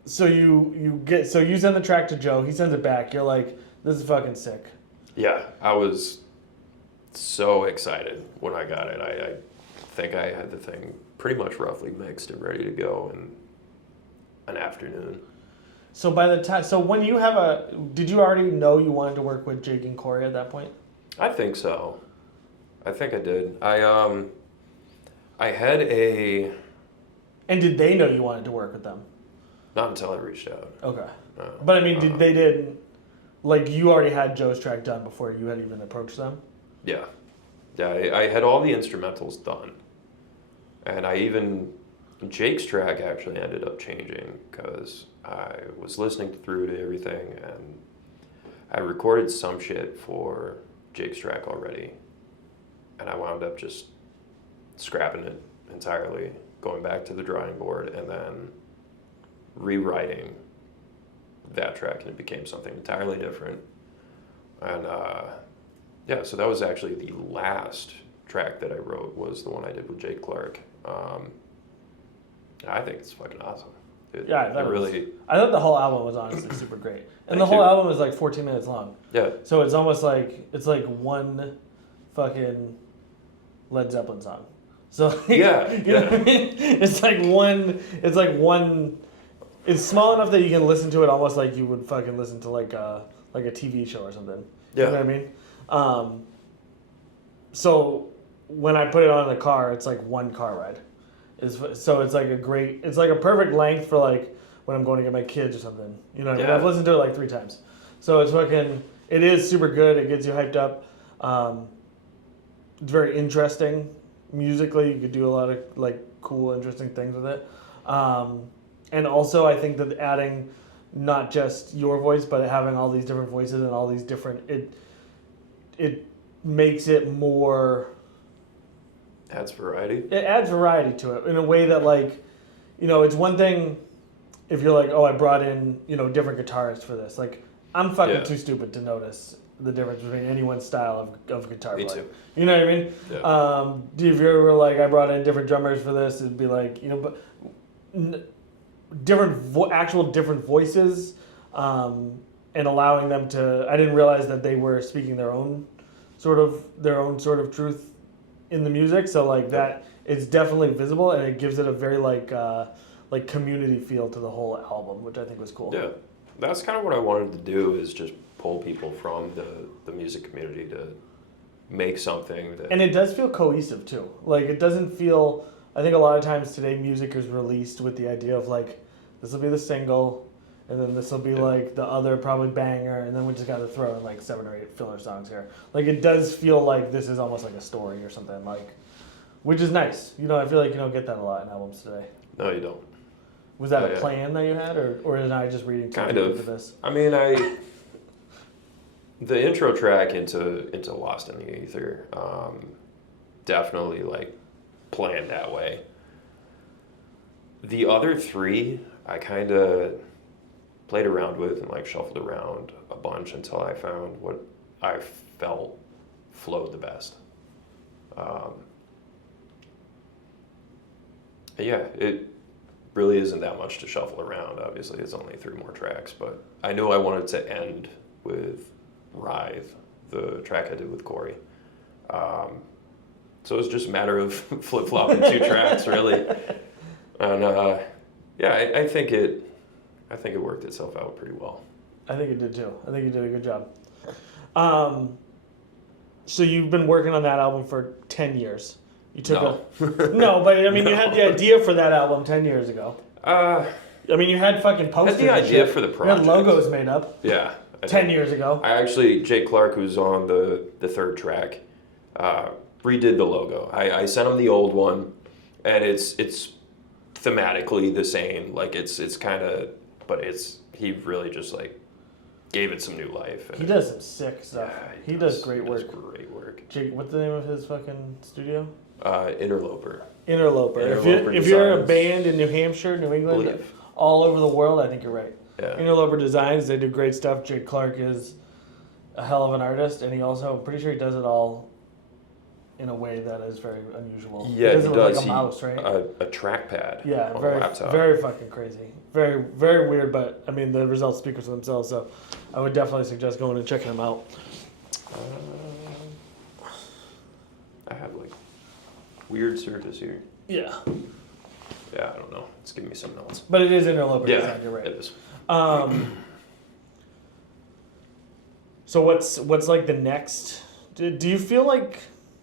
So you send the track to Joe. He sends it back. You're like, this is fucking sick. Yeah, I was so excited when I got it. I think I had the thing pretty much roughly mixed and ready to go in an afternoon. So by the time, when you have did you already know you wanted to work with Jake and Corey at that point? I think so. I think I did. I had a... And did they know you wanted to work with them? Not until I reached out. Okay. No. But I mean, they didn't, like, you already had Joe's track done before you had even approached them? Yeah. Yeah, I had all the instrumentals done. And Jake's track actually ended up changing because I was listening through to everything and I recorded some shit for Jake's track already. And I wound up just scrapping it entirely, going back to the drawing board and then rewriting that track, and it became something entirely different. And yeah, so that was actually the last track that I wrote, was the one I did with Jake Clark. I think it's fucking awesome. I thought the whole album was honestly super great, and the whole album is like 14 minutes long. Yeah. So it's almost like one fucking Led Zeppelin song. So yeah, you know what I mean? It's like one. It's small enough that you can listen to it almost like you would fucking listen to like a TV show or something. Yeah. You know what I mean? So when I put it on in the car, it's like one car ride. So it's like a perfect length for like when I'm going to get my kids or something. You know what I mean? I've listened to it like 3 times. So it is super good. It gets you hyped up. It's very interesting musically. You could do a lot of like cool, interesting things with it. And also I think that adding not just your voice, but having all these different voices and all these different, it makes it more... Adds variety. It adds variety to it in a way that, like, you know, it's one thing if you're like, oh, I brought in, you know, different guitarists for this. Like, I'm fucking too stupid to notice the difference between anyone's style of guitar playing. Me too. You know what I mean? Yeah. If you ever like, I brought in different drummers for this, it'd be like, you know, but different voices, and allowing them to. I didn't realize that they were speaking their own sort of truth in the music. So like that, it's definitely visible, and it gives it a very like community feel to the whole album, which I think was cool. Yeah, that's kind of what I wanted to do, is just pull people from the music community to make something that... And it does feel cohesive too. Like, it doesn't feel... I think a lot of times today music is released with the idea of like, this will be the single, and then this will be like the other probably banger, and then we just got to throw in like 7 or 8 filler songs here. Like, it does feel like this is almost like a story or something, like, which is nice. You know, I feel like you don't get that a lot in albums today. No, you don't. Was that a plan that you had, or did I just reading too kind deep of into this? I mean, the intro track into Lost in the Ether, definitely like planned that way. The other 3 I kind of played around with and like shuffled around a bunch until I found what I felt flowed the best. Yeah, it really isn't that much to shuffle around. Obviously, it's only 3 more tracks, but I knew I wanted to end with Writhe, the track I did with Corey. So it was just a matter of flip-flopping 2 tracks, really. And yeah, I think it worked itself out pretty well. I think it did too. I think you did a good job. So you've been working on that album for 10 years. You took no, but I mean, you had the idea for that album 10 years ago. I mean, you had fucking posters. I had the idea for the project. You had logos made up. Yeah. 10 years ago. Jake Clark, who's on the 3rd track, redid the logo. I sent him the old one, and it's thematically the same. Like, it's kind of, but he really just like gave it some new life. He does some sick stuff. Yeah, he does great work. Great work. Jake, what's the name of his fucking studio? Interloper. If you're a band in New Hampshire, New England, all over the world, I think you're right. Yeah. Interloper Designs, they do great stuff. Jake Clark is a hell of an artist, and he also, I'm pretty sure he does it all in a way that is very unusual. Yeah, it doesn't he look does. like a mouse, right? A trackpad Yeah, on very a laptop. very fucking crazy. Very very weird, but I mean the results speak for themselves. So I would definitely suggest going and checking them out. I have like weird surface here. Yeah, Yeah, I don't know. It's giving me something else. but it is interloper Yeah, design. You're right. it is. So what's like the next? Do you feel like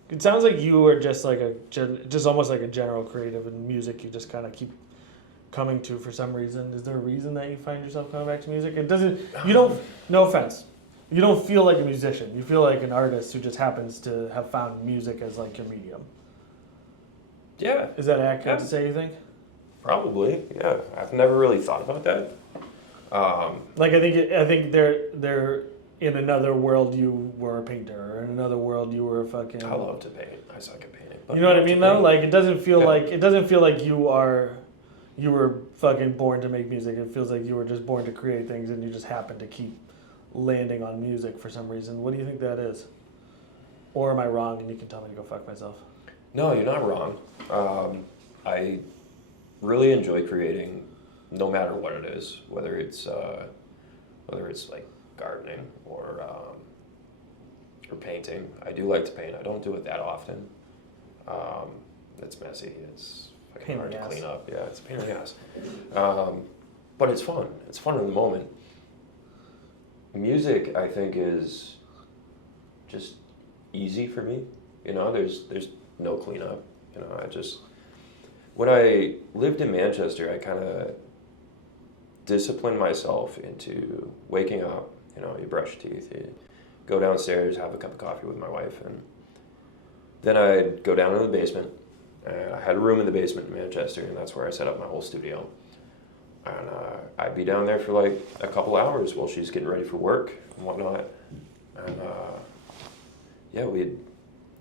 it sounds like you are just like just almost like a general creative in music? You just kind of keep coming to for some reason. Is there a reason that you find yourself coming back to music? It doesn't. You don't. No offense. You don't feel like a musician. You feel like an artist who just happens to have found music as like your medium. Yeah, Is that accurate Yeah. to say? You think? probably. Yeah, I've never really thought about that. Like I think they're in another world you were a painter, or in another world you were a fucking. I love to paint. I suck at painting. But You know what I love to mean though? paint. Like it doesn't feel Yeah. like you were fucking born to make music. It feels like you were just born to create things and you just happen to keep landing on music for some reason. What do you think that is? Or am I wrong and you can tell me to go fuck myself? No, you're not wrong. I really enjoy creating, no matter what it is, whether it's like gardening or painting. I do like to paint. I don't do it that often. It's messy. It's fucking Pain in hard the to ass. clean up. Yeah, it's a pain in the ass. But it's fun. It's fun in the moment. Music, I think, is just easy for me. You know, there's no cleanup. You know, when I lived in Manchester, I kind of disciplined myself into waking up. You know, you brush your teeth, you go downstairs, have a cup of coffee with my wife, and then I'd go down to the basement. And I had a room in the basement in Manchester, and that's where I set up my whole studio. And I'd be down there for like a couple hours while she's getting ready for work and whatnot. And yeah,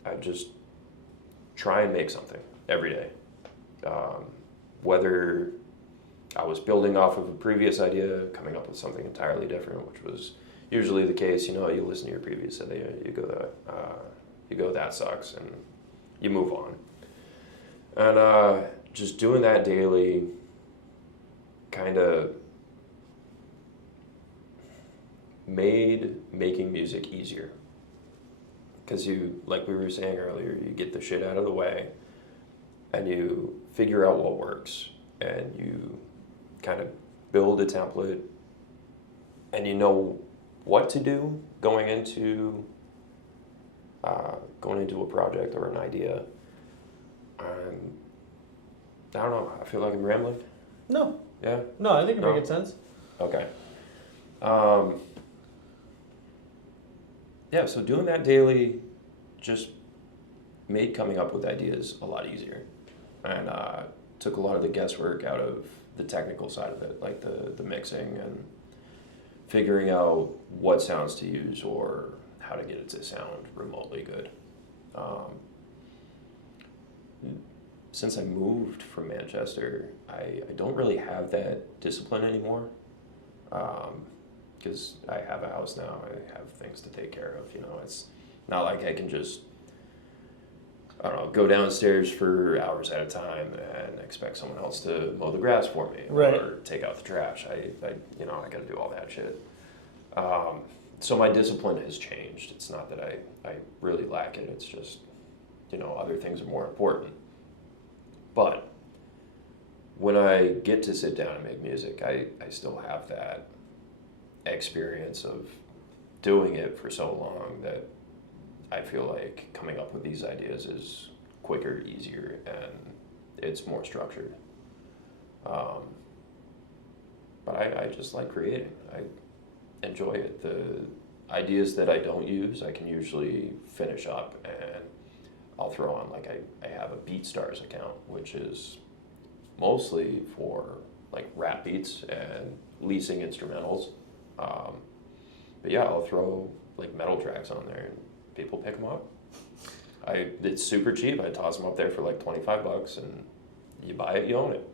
I'd just try and make something every day. Whether I was building off of a previous idea, coming up with something entirely different, which was usually the case. You know, you listen to your previous idea, you go, that sucks, and you move on. And just doing that daily kind of made making music easier. Because like we were saying earlier, you get the shit out of the way and you figure out what works and you kind of build a template and you know what to do going into a project or an idea. I don't know, I feel like I'm rambling. No. Yeah? No, I think it No? makes sense. Okay. Yeah, so doing that daily just made coming up with ideas a lot easier. And took a lot of the guesswork out of the technical side of it, like the mixing and figuring out what sounds to use or how to get it to sound remotely good. Since I moved from Manchester, I don't really have that discipline anymore. Because I have a house now, I have things to take care of, you know, it's not like I can just, I don't know, go downstairs for hours at a time and expect someone else to mow the grass for me Right. or take out the trash. I gotta do all that shit. So my discipline has changed. It's not that I really lack it, it's just, you know, other things are more important. But when I get to sit down and make music, I still have that experience of doing it for so long that I feel like coming up with these ideas is quicker, easier, and it's more structured. But I just like creating. I enjoy it. The ideas that I don't use, I can usually finish up and I'll throw on, like I have a BeatStars account, which is mostly for like rap beats and leasing instrumentals. But yeah, I'll throw like metal tracks on there and people pick them up. It's super cheap. I toss them up there for like $25 and you buy it, you own it.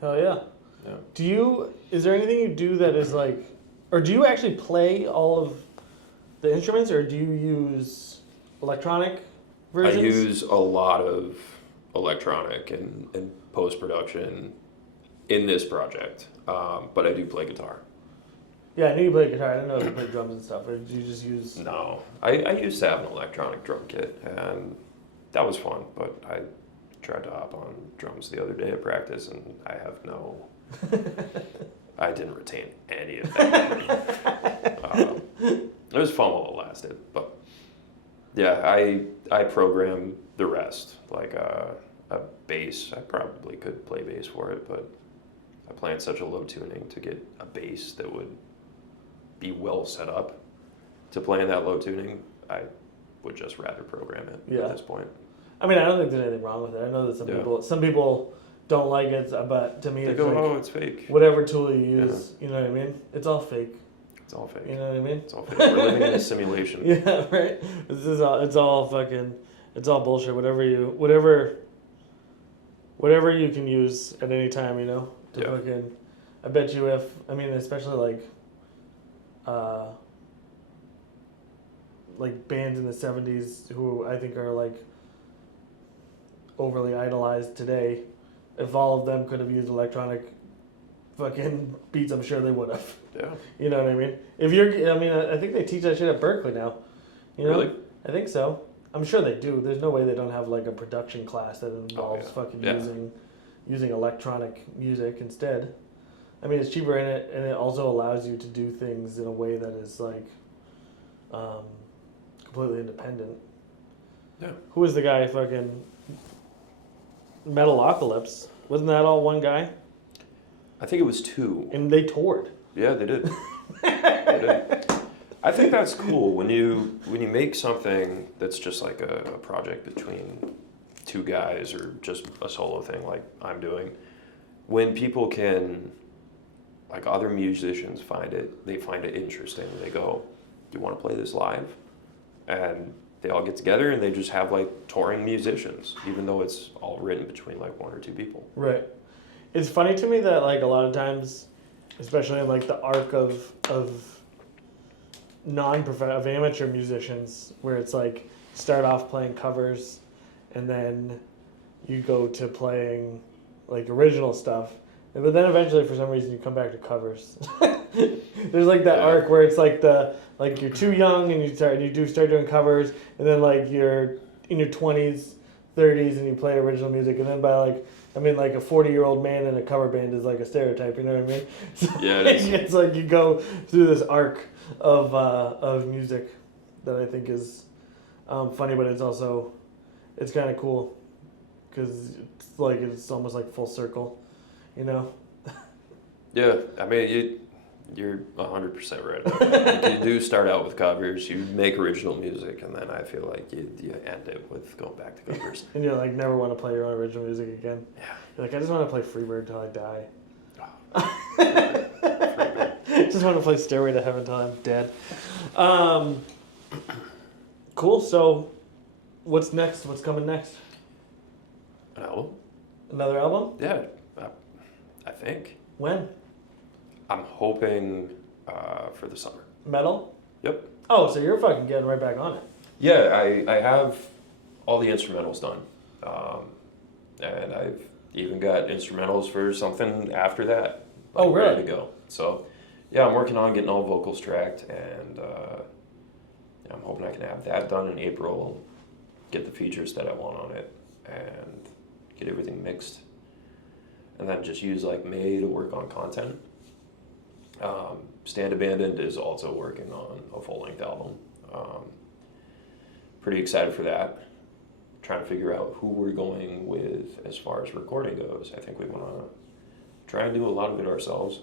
Hell yeah. Yeah. Is there anything you do that is like, or do you actually play all of the instruments or do you use electronic versions? I use a lot of electronic and post-production in this project, but I do play guitar. Yeah, I knew you played guitar. I didn't know if you played drums and stuff. Or did you just use... No, I used to have an electronic drum kit, and that was fun, but I tried to hop on drums the other day at practice, and I have no... I didn't retain any of that. It was fun while it lasted, but yeah, I program the rest. Like a bass, I probably could play bass for it, but I play in such a low tuning to get a bass that would be well set up to play in that low tuning. I would just rather program it at this point. I mean, I don't think there's anything wrong with it. I know that some people don't like it, but to me, they it's go, like, oh, it's fake. Whatever tool you use, you know what I mean? It's all fake. It's all fake. You know what I mean? It's all fake. We're living in a simulation. Yeah, right. It's all fucking. It's all bullshit. Whatever you can use at any time, you know. To fucking. I bet you especially like bands in the 70s who I think are like overly idolized today, if all of them could have used electronic fucking beats, I'm sure they would have. Yeah. You know what I mean? I think they teach that shit at Berkeley now. You know? Really? I think so. I'm sure they do. There's no way they don't have like a production class that involves using electronic music instead. I mean, it's cheaper in it, and it also allows you to do things in a way that is like completely independent. Yeah. Who was the guy fucking Metalocalypse? Wasn't that all one guy? I think it was 2. And they toured. Yeah, they did. They did. I think that's cool when you make something that's just like a project between 2 guys or just a solo thing like I'm doing. When people can, like other musicians they find it interesting. They go, "Do you want to play this live?" And they all get together and they just have like touring musicians, even though it's all written between like 1 or 2 people. Right. It's funny to me that like a lot of times, especially in like the arc of of amateur musicians, where it's like start off playing covers and then you go to playing like original stuff, but then eventually for some reason you come back to covers. There's like that arc where it's like you're too young and you start doing covers, and then like you're in your 20s, 30s and you play original music, and then by like a 40-year-old man in a cover band is like a stereotype, you know what I mean? So yeah, it is. It's like you go through this arc of music that I think is funny, but it's kind of cool because it's almost like full circle, you know? Yeah, I mean, you're 100% right about that. You do start out with covers, you make original music, and then I feel like you end it with going back to covers. And you like never want to play your own original music again. Yeah. You're like, I just want to play Freebird till I die. Freebird. Just want to play Stairway to Heaven till I'm dead. Cool. So, what's next? What's coming next? An album? Another album? Yeah, I think. When? I'm hoping for the summer. Metal? Yep. Oh, so you're fucking getting right back on it. Yeah, I have all the instrumentals done. And I've even got instrumentals for something after that. Oh, really? Ready to go. So, yeah, I'm working on getting all vocals tracked, and I'm hoping I can have that done in April, get the features that I want on it, and get everything mixed. And then just use like May to work on content. Stand Abandoned is also working on a full-length album. Pretty excited for that. Trying to figure out who we're going with as far as recording goes. I think we want to try and do a lot of it ourselves.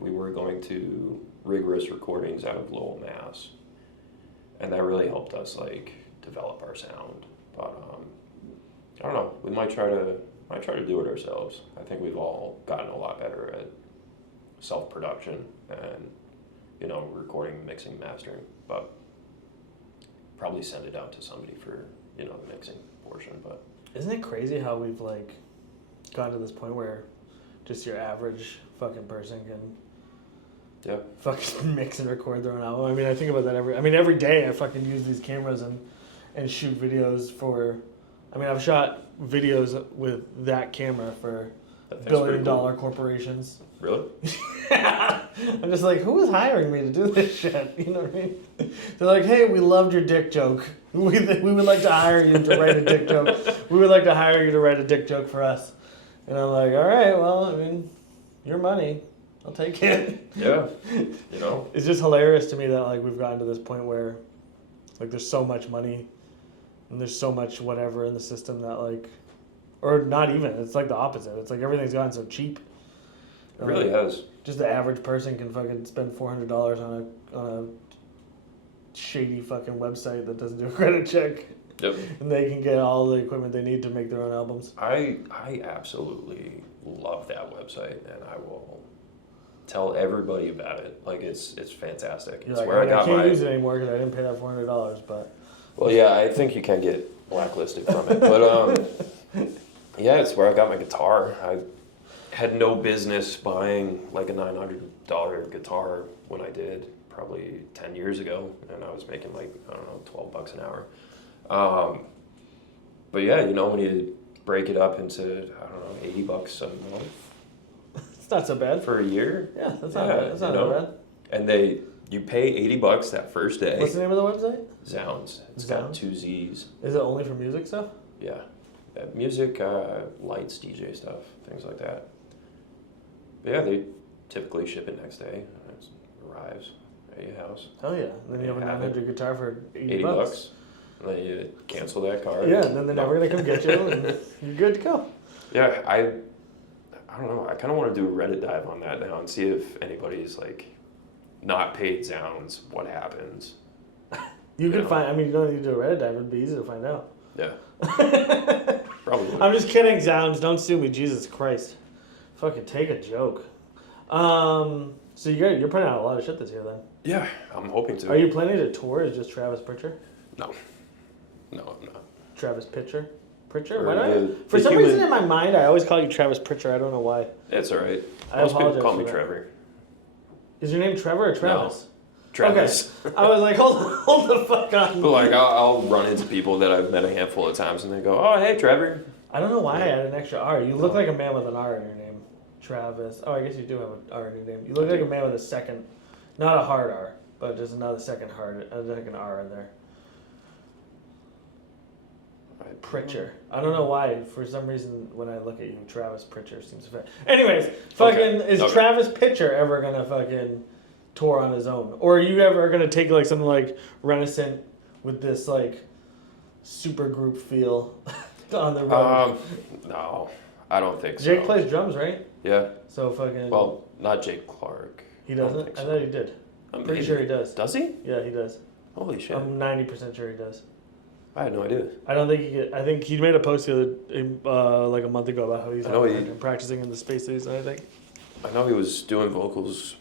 We were going to Rigorous Recordings out of Lowell, Mass. And that really helped us like develop our sound. But I don't know. We might try to do it ourselves. I think we've all gotten a lot better at self-production and, recording, mixing, mastering, but probably send it out to somebody for, the mixing portion. But isn't it crazy how we've like gotten to this point where just your average fucking person can fucking mix and record their own album? I mean, I think about that every day. I fucking use these cameras and and shoot videos for. I mean, I've shot videos with that camera for That thing's $1 pretty billion cool. corporations. Really? I'm just like, who is hiring me to do this shit? You know what I mean? They're like, hey, we loved your dick joke. We would like to hire you to write a dick joke. We would like to hire you to write a dick joke for us. And I'm like, all right, well, I mean, your money. I'll take it. Yeah. You know? It's just hilarious to me that like we've gotten to this point where like there's so much money and there's so much whatever in the system that like, or not even, it's like the opposite. It's like everything's gotten so cheap. It really has. Just the average person can fucking spend $400 on a shady fucking website that doesn't do a credit check. Yep. And they can get all the equipment they need to make their own albums. I absolutely love that website, and I will tell everybody about it. Like it's fantastic. You're It's like, where I got can't my. use it anymore because I didn't pay that $400, but. Well, yeah, I think you can get blacklisted from it, but yeah, it's where I got my guitar. I had no business buying like a $900 guitar when I did, probably 10 years ago, and I was making like, I don't know, $12 an hour. But yeah, you know, when you break it up into, I don't know, $80 a month It's not so bad. for a year. Yeah, that's not bad. That's not that bad. And you pay $80 that first day. What's the name of the website? Zounds. It's Zounds? got 2 Z's. Is it only for music stuff? Yeah. Music, lights, DJ stuff, things like that. But yeah, they typically ship it next day. It arrives at your house. Hell yeah. And then you have a Have it. 900 guitar for $80. $80. And then you cancel that card. Yeah, and then they're never going to come get you, and you're good to go. Yeah, I don't know. I kind of want to do a Reddit dive on that now and see if anybody's like not paid Zounds, what happens. You could find, I mean, you don't need to do a Reddit dive, it'd be easy to find out. Yeah. Probably. I'm just kidding, Zounds. Don't sue me, Jesus Christ. Fucking take a joke. So you're putting out a lot of shit this year then. Yeah, I'm hoping to. Are you planning to tour as just Travis Pritchard? No. No, I'm not. Travis Pitcher? Pritchard? Or Why not? the- For the some human- reason in my mind, I always call you Travis Pritchard. I don't know why. It's all right. I Most people apologize call for me that. Trevor. Is your name Trevor or Travis? Travis. Okay. I was like, hold the fuck on. But like, I'll run into people that I've met a handful of times, and they go, "Oh, hey, Trevor." I don't know why I had an extra R. You look like a man with an R in your name. Travis. Oh, I guess you do have an R in your name. You look I like do. a man with a second, not a hard R, but just another second like an R in there. Pritchard. I don't know why. For some reason, when I look at you, Travis Pritchard seems to fit. Anyways, fucking, is Okay. Travis Pitcher ever gonna fucking tour on his own, or are you ever gonna take like something like Renascent with this like super group feel on the road? No, I don't think so. Jake plays drums, right? Yeah. So fucking. Well, not Jake Clark. he I don't doesn't. think I so. thought he did. Pretty sure he does. Does he? Yeah, he does. Holy shit! I'm 90% sure he does. I had no idea. I don't think he get. I think he made a post the other, like a month ago about how he's I know he- practicing in the space station. I think. I know he was doing vocals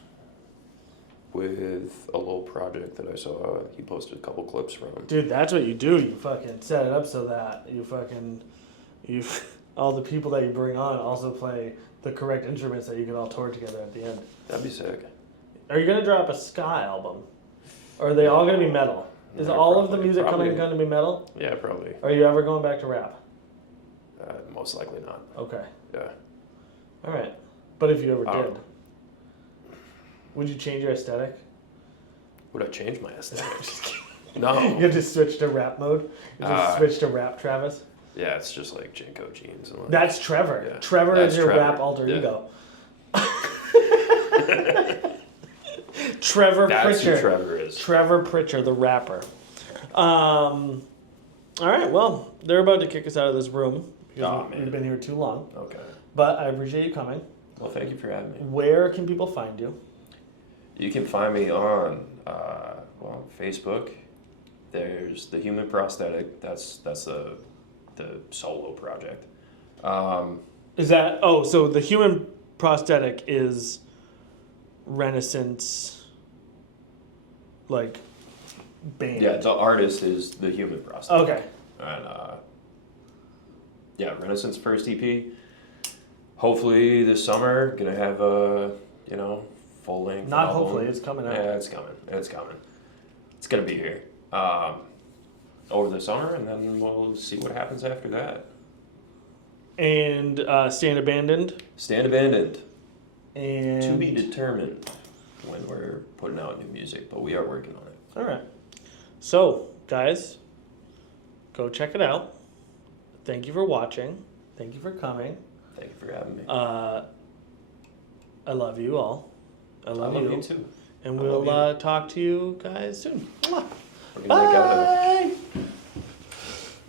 with a little project that I saw. He posted a couple clips from. Dude, that's what you do. You fucking set it up so that you all the people that you bring on also play the correct instruments that you can all tour together at the end. That'd be sick. Are you gonna drop a ska album? Or are they all gonna be metal? Is Yeah, all of the probably- music probably. coming gonna be metal? Yeah, probably. Are you ever going back to rap? Most likely not. Okay. Yeah. All right. But if you ever Oh. did, would you change your aesthetic? Would I change my aesthetic? Just kidding. No. You just switch to rap mode? You just switch to rap Travis? Yeah, it's just like Jinko jeans and like. That's Trevor. Yeah, Trevor that's is your Trevor. rap alter Yeah. ego. Trevor That's who Pritchard. Trevor is. Trevor Pritchard, the rapper. All right, well, they're about to kick us out of this room because Oh, man. we've been here too long. Okay. But I appreciate you coming. Well, thank you for having me. Where can people find you? You can find me on Facebook. There's the Human Prosthetic. That's the solo project. Is that so the Human Prosthetic is Renascent like band? Yeah, the artist is the Human Prosthetic. Okay. And yeah, Renascent's first EP. Hopefully this summer, gonna have a full length. Not album. hopefully, it's coming out. Yeah, it's coming. It's coming. It's gonna be here. over the summer, and then we'll see what happens after that. And Stand Abandoned. Stand Abandoned. And To be determined when we're putting out new music, but we are working on it. All right. So, guys, go check it out. Thank you for watching. Thank you for coming. Thank you for having me. I love you all. I love you. too. And I we'll love talk to you guys soon. We're gonna make out of it. Bye.